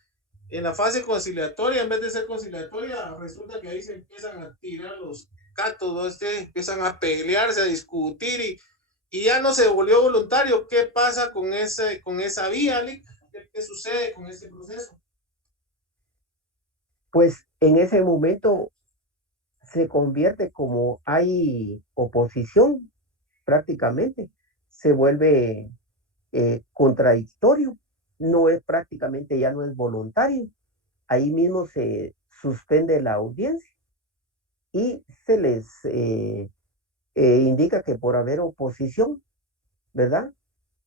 en la fase conciliatoria, en vez de ser conciliatoria, resulta que ahí se empiezan a tirar los gatos, ¿no? Empiezan a pelearse, a discutir y ya no se volvió voluntario. ¿Qué pasa con esa vía, Lick? ¿Qué sucede con este proceso? Pues en ese momento se convierte, como hay oposición prácticamente, se vuelve contradictorio, no es prácticamente, ya no es voluntario, ahí mismo se suspende la audiencia y se les indica que por haber oposición, ¿verdad?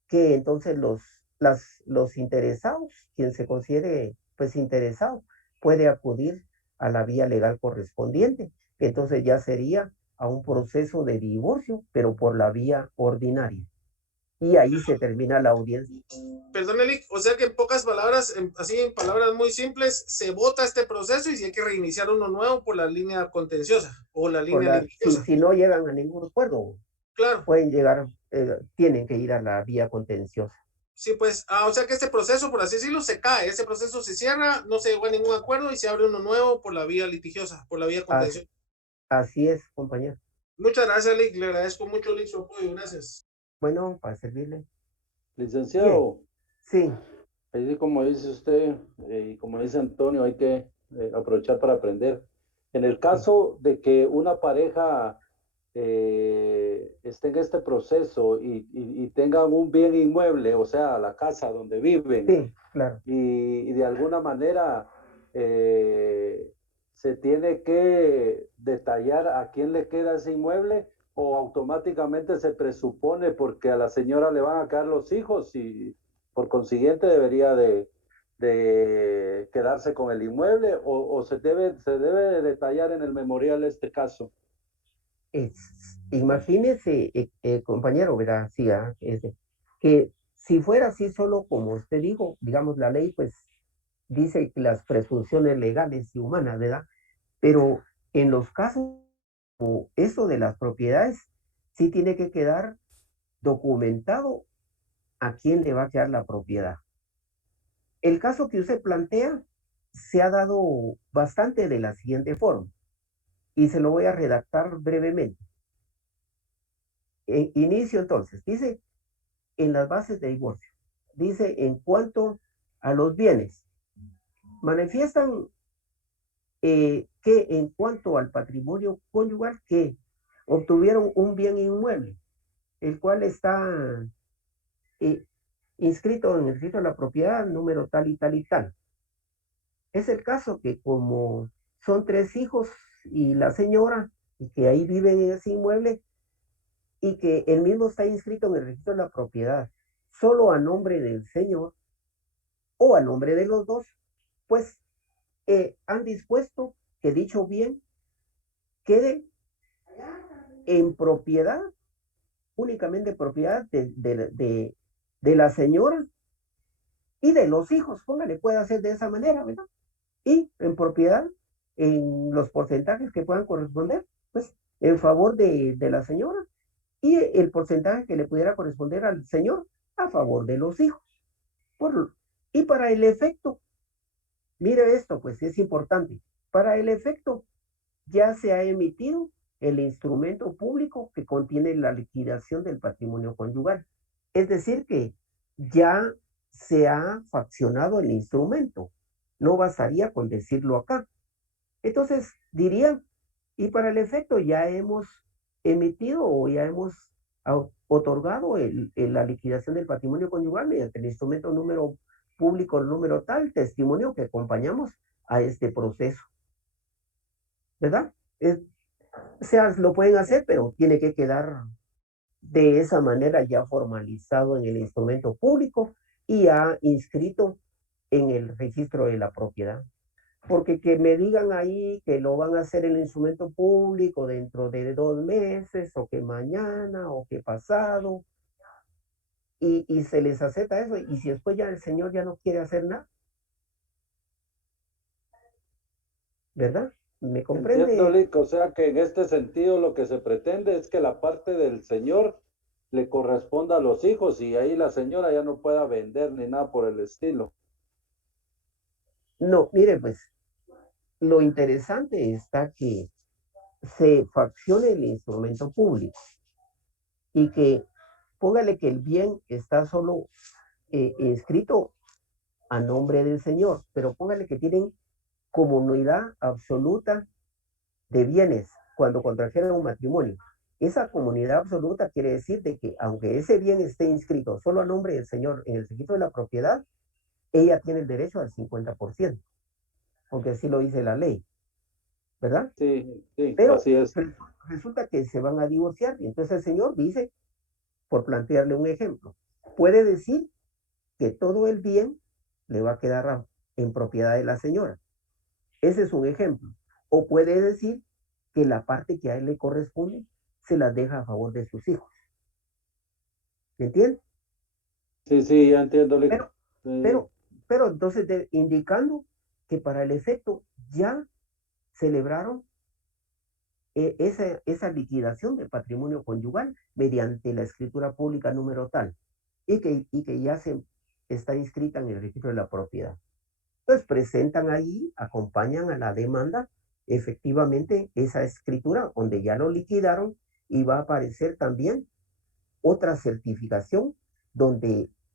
Que entonces los interesados, quien se considere pues interesado, puede acudir a la vía legal correspondiente. Entonces ya sería a un proceso de divorcio, pero por la vía ordinaria. Y ahí se termina la audiencia. Perdón, Lick, o sea que en pocas palabras, así en palabras muy simples, se vota este proceso y si hay que reiniciar uno nuevo por la línea contenciosa o la línea litigiosa. Si no llegan a ningún acuerdo, claro, pueden llegar, tienen que ir a la vía contenciosa. Sí, pues, o sea que este proceso, por así decirlo, se cae, ese proceso se cierra, no se llegó a ningún acuerdo y se abre uno nuevo por la vía litigiosa, por la vía contenciosa. Así es, compañero. Muchas gracias, Lick, le agradezco mucho, Lick, su apoyo, gracias. Bueno, para servirle. Licenciado. Sí. Ahí como dice usted y como dice Antonio, hay que aprovechar para aprender. En el caso de que una pareja esté en este proceso y tengan un bien inmueble, o sea, la casa donde viven, sí, claro. y de alguna manera se tiene que detallar a quién le queda ese inmueble, o automáticamente se presupone porque a la señora le van a quedar los hijos y por consiguiente debería de quedarse con el inmueble, o se debe detallar en el memorial este caso. Imagínese, compañero, verá, sí, que si fuera así solo como usted dijo, digamos, la ley pues dice que las presunciones legales y humanas, ¿verdad? Pero en los casos como eso de las propiedades, sí tiene que quedar documentado a quién le va a quedar la propiedad. El caso que usted plantea se ha dado bastante de la siguiente forma, y se lo voy a redactar brevemente. Inicio entonces, dice en las bases de divorcio, dice en cuanto a los bienes, manifiestan que en cuanto al patrimonio conyugal, que obtuvieron un bien inmueble el cual está inscrito en el registro de la propiedad, número tal y tal y tal. Es el caso que como son 3 hijos y la señora, y que ahí viven en ese inmueble, y que el mismo está inscrito en el registro de la propiedad, solo a nombre del señor, o a nombre de los dos, pues han dispuesto que dicho bien quede en propiedad, únicamente propiedad de la señora y de los hijos, póngale, puede hacer de esa manera, ¿verdad? Y en propiedad, en los porcentajes que puedan corresponder, pues en favor de la señora, y el porcentaje que le pudiera corresponder al señor a favor de los hijos. Y para el efecto, mire esto, pues es importante, para el efecto ya se ha emitido el instrumento público que contiene la liquidación del patrimonio conyugal. Es decir, que ya se ha faccionado el instrumento. No bastaría con decirlo acá. Entonces, diría, y para el efecto ya hemos emitido o ya hemos otorgado la liquidación del patrimonio conyugal mediante el instrumento número público, número tal, testimonio que acompañamos a este proceso. ¿Verdad? O sea, lo pueden hacer, pero tiene que quedar de esa manera ya formalizado en el instrumento público y ya inscrito en el registro de la propiedad. Porque que me digan ahí que lo van a hacer en el instrumento público dentro de 2 meses, o que mañana, o que pasado, y se les acepta eso, y si después ya el señor ya no quiere hacer nada, ¿verdad? ¿Me comprende? Entiendo, Lick, o sea que en este sentido lo que se pretende es que la parte del señor le corresponda a los hijos y ahí la señora ya no pueda vender ni nada por el estilo. No, mire, pues, lo interesante está que se faccione el instrumento público y que póngale que el bien está solo inscrito a nombre del señor, pero póngale que tienen comunidad absoluta de bienes cuando contrajeron un matrimonio. Esa comunidad absoluta quiere decir de que aunque ese bien esté inscrito solo a nombre del señor en el registro de la propiedad, ella tiene el derecho al 50%, porque así lo dice la ley, ¿verdad? Sí, sí, Pero así es. resulta que se van a divorciar, y entonces el señor dice, por plantearle un ejemplo, puede decir que todo el bien le va a quedar en propiedad de la señora. Ese es un ejemplo. O puede decir que la parte que a él le corresponde se la deja a favor de sus hijos. ¿Me entiende? Sí, sí, ya entiendo, Lick. Pero entonces indicando que para el efecto ya celebraron esa liquidación del patrimonio conyugal mediante la escritura pública número tal, y que ya se está inscrita en el registro de la propiedad. Entonces presentan ahí, acompañan a la demanda, efectivamente esa escritura donde ya lo liquidaron, y va a aparecer también otra certificación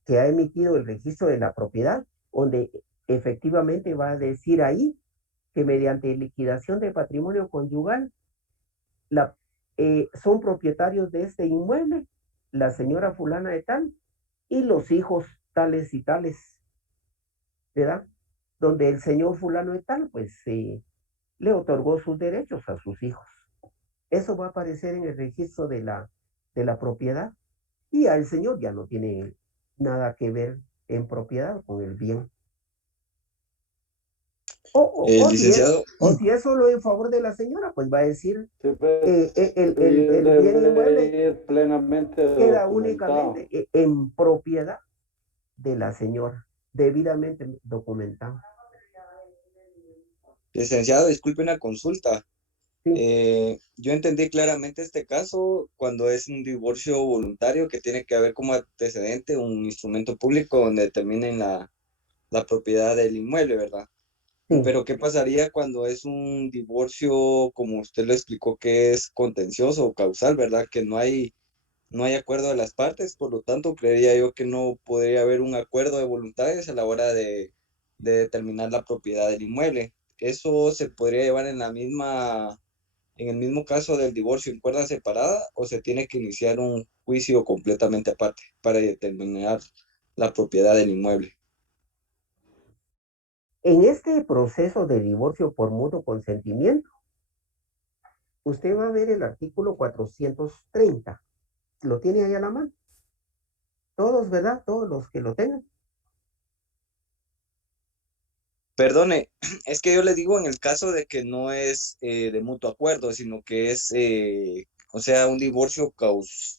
que ha emitido el registro de la propiedad, donde efectivamente va a decir ahí que mediante liquidación de patrimonio conyugal son propietarios de este inmueble la señora fulana de tal y los hijos tales y tales, ¿verdad? Donde el señor fulano de tal, pues, le otorgó sus derechos a sus hijos. Eso va a aparecer en el registro de la propiedad, y al señor ya no tiene nada que ver en propiedad con el bien. Licenciado. Si es solo en favor de la señora, pues va a decir sí, pues, el bien inmueble ir plenamente queda documentado. únicamente en propiedad de la señora, debidamente documentado. Licenciado, disculpe una consulta. Sí. Yo entendí claramente este caso cuando es un divorcio voluntario que tiene que haber como antecedente un instrumento público donde determinen la propiedad del inmueble, ¿verdad? Sí. Pero ¿qué pasaría cuando es un divorcio, como usted lo explicó, que es contencioso o causal, ¿verdad? Que no hay acuerdo de las partes, por lo tanto, creería yo que no podría haber un acuerdo de voluntades a la hora de determinar la propiedad del inmueble. ¿Eso se podría llevar en la misma en el mismo caso del divorcio en cuerda separada o se tiene que iniciar un juicio completamente aparte para determinar la propiedad del inmueble? En este proceso de divorcio por mutuo consentimiento, usted va a ver el artículo 430. ¿Lo tiene ahí a la mano? Todos, ¿verdad? Todos los que lo tengan. Perdone, es que yo le digo en el caso de que no es de mutuo acuerdo, sino que es, o sea, un divorcio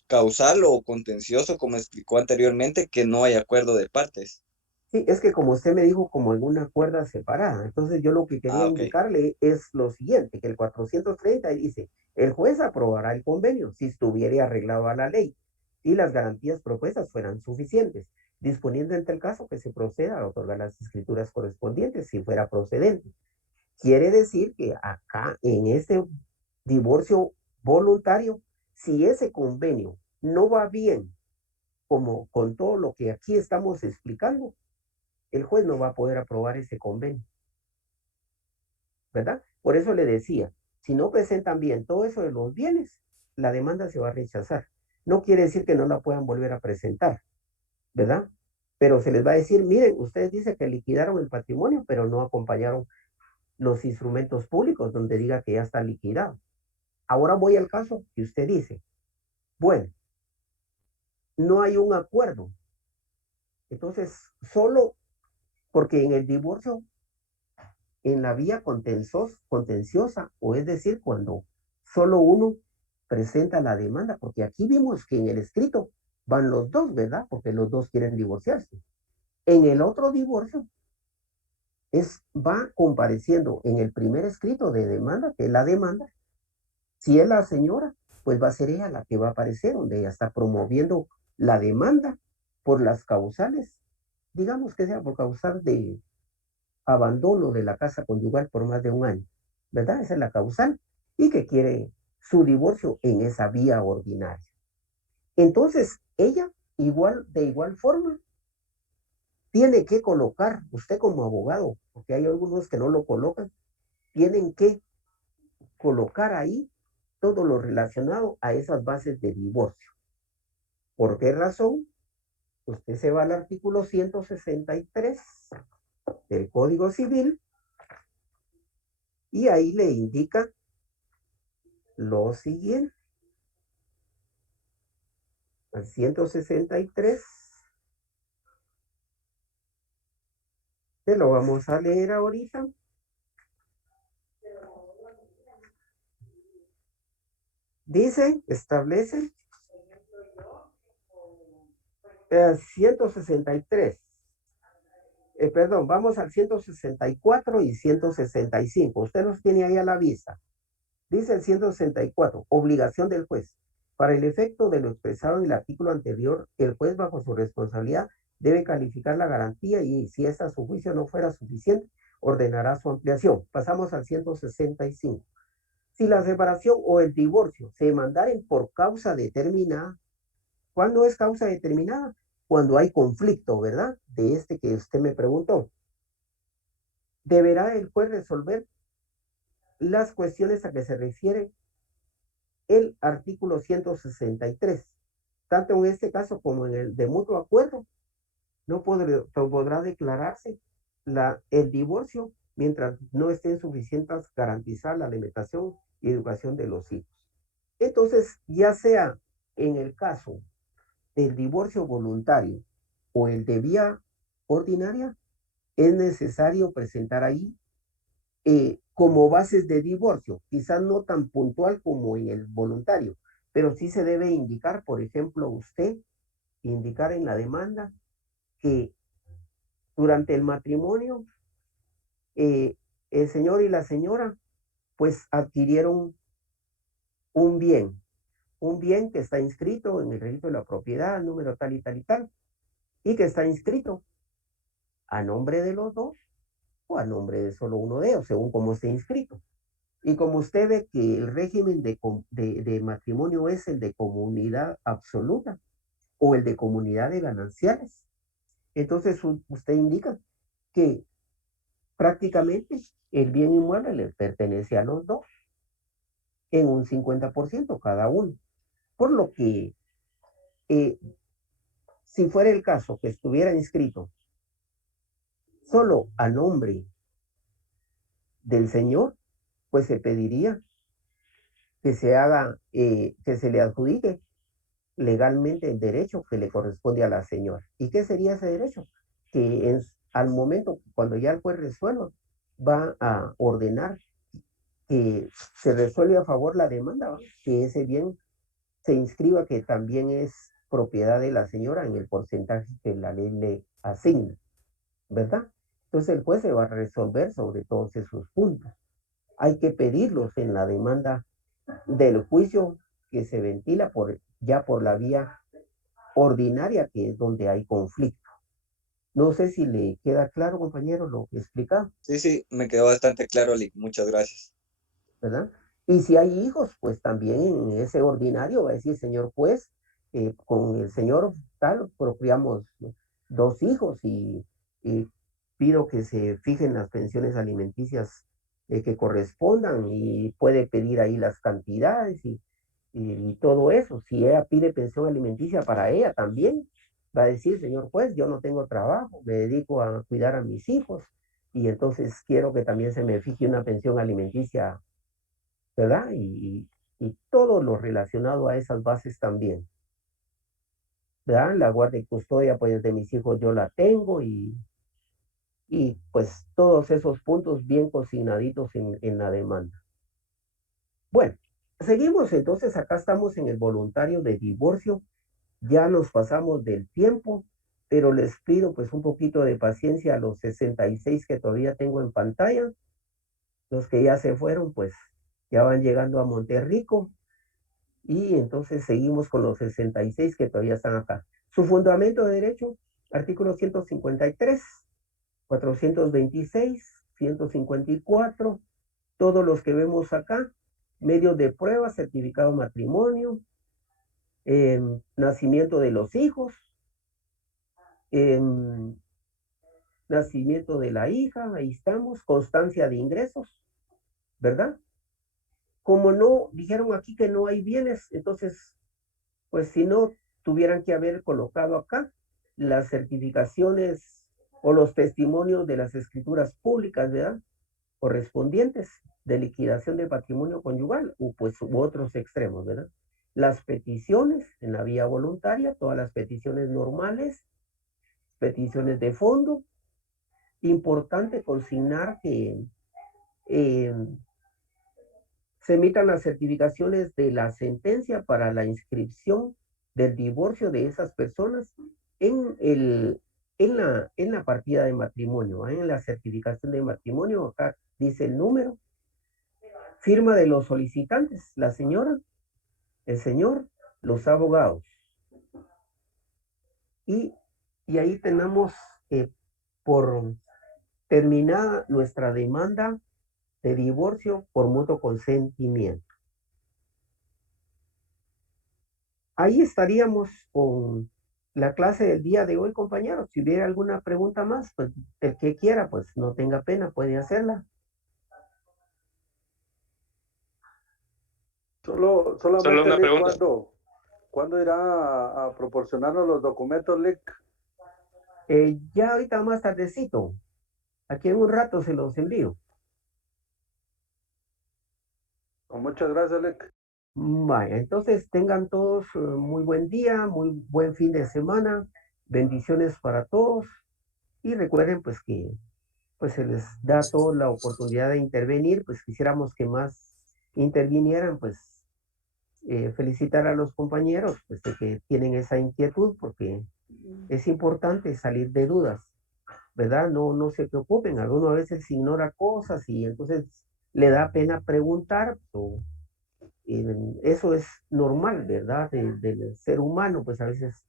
causal o contencioso, como explicó anteriormente, que no hay acuerdo de partes. Sí, es que como usted me dijo, como en una cuerda separada. Entonces yo lo que quería Ah, ok. indicarle es lo siguiente, que el 430 dice, el juez aprobará el convenio si estuviera arreglado a la ley y las garantías propuestas fueran suficientes, disponiendo en tal caso que se proceda a otorgar las escrituras correspondientes si fuera procedente. Quiere decir que acá, en este divorcio voluntario, si ese convenio no va bien, como con todo lo que aquí estamos explicando, el juez no va a poder aprobar ese convenio, ¿verdad? Por eso le decía, si no presentan bien todo eso de los bienes, la demanda se va a rechazar. No quiere decir que no la puedan volver a presentar, ¿verdad? Pero se les va a decir, miren, ustedes dicen que liquidaron el patrimonio, pero no acompañaron los instrumentos públicos donde diga que ya está liquidado. Ahora voy al caso que usted dice, bueno, no hay un acuerdo. Entonces, solo porque en el divorcio, en la vía contenciosa, o es decir, cuando solo uno presenta la demanda, porque aquí vimos que en el escrito van los dos, ¿verdad? Porque los dos quieren divorciarse. En el otro divorcio, va compareciendo en el primer escrito de demanda, que es la demanda. Si es la señora, pues va a ser ella la que va a aparecer, donde ella está promoviendo la demanda por las causales, digamos que sea por causal de abandono de la casa conyugal por más de un año, ¿verdad? Esa es la causal, y que quiere su divorcio en esa vía ordinaria. Entonces, ella, de igual forma, tiene que colocar, usted como abogado, porque hay algunos que no lo colocan, tienen que colocar ahí todo lo relacionado a esas bases de divorcio. ¿Por qué razón? Usted se va al artículo 163 del Código Civil y ahí le indica lo siguiente. Al 163, se lo vamos a leer ahorita. Dice, establece 163. Perdón, vamos al 164 y 165. Usted los tiene ahí a la vista. Dice el 164, obligación del juez. Para el efecto de lo expresado en el artículo anterior, el juez bajo su responsabilidad debe calificar la garantía y si esta a su juicio no fuera suficiente, ordenará su ampliación. Pasamos al 165. Si la separación o el divorcio se mandaren por causa determinada, ¿cuándo es causa determinada? Cuando hay conflicto, ¿verdad? De este que usted me preguntó. Deberá el juez resolver las cuestiones a que se refiere el artículo 163. Tanto en este caso como en el de mutuo acuerdo, no podrá declararse el divorcio mientras no estén suficientes garantizar la alimentación y educación de los hijos. Entonces, ya sea en el caso del divorcio voluntario o el de vía ordinaria, es necesario presentar ahí como bases de divorcio, quizás no tan puntual como en el voluntario, pero sí se debe indicar, por ejemplo, usted indicar en la demanda que durante el matrimonio el señor y la señora pues adquirieron un bien que está inscrito en el registro de la propiedad, número tal y tal y tal, y que está inscrito a nombre de los dos o a nombre de solo uno de ellos, según como esté inscrito. Y como usted ve que el régimen de matrimonio es el de comunidad absoluta o el de comunidad de gananciales, entonces usted indica que prácticamente el bien inmueble le pertenece a los dos. en un 50% cada uno. Por lo que, si fuera el caso que estuviera inscrito solo a nombre del señor, pues se pediría que se haga, que se le adjudique legalmente el derecho que le corresponde a la señora. ¿Y qué sería ese derecho? Que al momento, cuando ya el juez resuelva, va a ordenar que se resuelve a favor la demanda, ¿va? Que ese bien se inscriba que también es propiedad de la señora en el porcentaje que la ley le asigna, ¿verdad? Entonces el juez se va a resolver sobre todos esos puntos. Hay que pedirlos en la demanda del juicio que se ventila ya por la vía ordinaria, que es donde hay conflicto. No sé si le queda claro, compañero, lo que he explicado. Sí, me quedó bastante claro, Lick. Muchas gracias. ¿Verdad? Y si hay hijos, pues también en ese ordinario va a decir, señor juez, con el señor tal procreamos 2 hijos y pido que se fijen las pensiones alimenticias que correspondan, y puede pedir ahí las cantidades y todo eso. Si ella pide pensión alimenticia para ella también, va a decir, señor juez, yo no tengo trabajo, me dedico a cuidar a mis hijos y entonces quiero que también se me fije una pensión alimenticia, ¿verdad? Y todo lo relacionado a esas bases también, ¿verdad? La guardia y custodia, pues, de mis hijos yo la tengo y pues todos esos puntos bien consignaditos en la demanda. Bueno, seguimos entonces, acá estamos en el voluntario de divorcio, ya nos pasamos del tiempo, pero les pido pues un poquito de paciencia a los 66 que todavía tengo en pantalla. Los que ya se fueron, pues ya van llegando a Monterrico. Y entonces seguimos con los 66 que todavía están acá. Su fundamento de derecho, artículo 153, 426, 154, todos los que vemos acá, medios de prueba, certificado de matrimonio, nacimiento de los hijos, nacimiento de la hija, ahí estamos, constancia de ingresos, ¿verdad? Como no, dijeron aquí que no hay bienes, entonces, pues si no, tuvieran que haber colocado acá las certificaciones o los testimonios de las escrituras públicas, ¿verdad? Correspondientes de liquidación de patrimonio conyugal, u otros extremos, ¿verdad? Las peticiones en la vía voluntaria, todas las peticiones normales, peticiones de fondo. Importante consignar que se emitan las certificaciones de la sentencia para la inscripción del divorcio de esas personas en la partida de matrimonio, en la certificación de matrimonio. Acá dice el número, firma de los solicitantes, la señora, el señor, los abogados. Y ahí tenemos por terminada nuestra demanda de divorcio por mutuo consentimiento. Ahí estaríamos con la clase del día de hoy, compañeros. Si hubiera alguna pregunta más, pues el que quiera, pues no tenga pena, puede hacerla. Solamente Solo una Lick, pregunta. ¿cuándo irá a proporcionarnos los documentos, Lick? Ya ahorita más tardecito. Aquí en un rato se los envío. Muchas gracias, Lick. Vaya, entonces tengan todos muy buen día, muy buen fin de semana. Bendiciones para todos. Y recuerden pues que pues se les da toda la oportunidad de intervenir. Pues quisiéramos que más intervinieran, pues felicitar a los compañeros pues, de que tienen esa inquietud, porque es importante salir de dudas, ¿verdad? No se preocupen, alguno a veces ignora cosas y entonces le da pena preguntar, eso es normal, ¿verdad? Del ser humano, pues a veces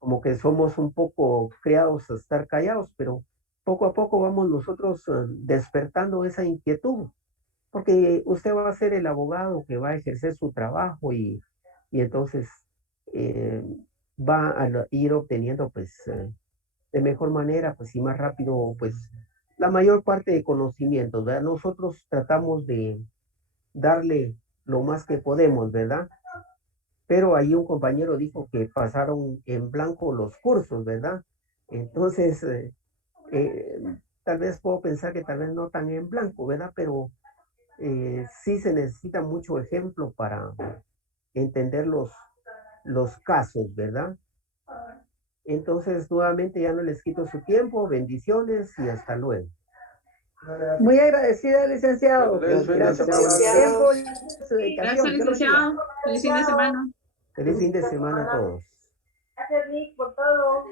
como que somos un poco criados a estar callados, pero poco a poco vamos nosotros despertando esa inquietud, porque usted va a ser el abogado que va a ejercer su trabajo y entonces va a ir obteniendo pues de mejor manera pues y más rápido pues la mayor parte de conocimientos, ¿verdad? Nosotros tratamos de darle lo más que podemos, ¿verdad? Pero ahí un compañero dijo que pasaron en blanco los cursos, ¿verdad? Entonces, tal vez puedo pensar que tal vez no tan en blanco, ¿verdad? Pero sí se necesita mucho ejemplo para entender los casos, ¿verdad? Entonces, nuevamente ya no les quito su tiempo, bendiciones y hasta luego. Muy agradecida, licenciado. Feliz fin de Gracias por semana. su tiempo y su dedicación. Gracias, Dios lo bendiga. licenciado. Feliz fin de semana. Feliz fin de semana a todos. Gracias, Nick, por todo.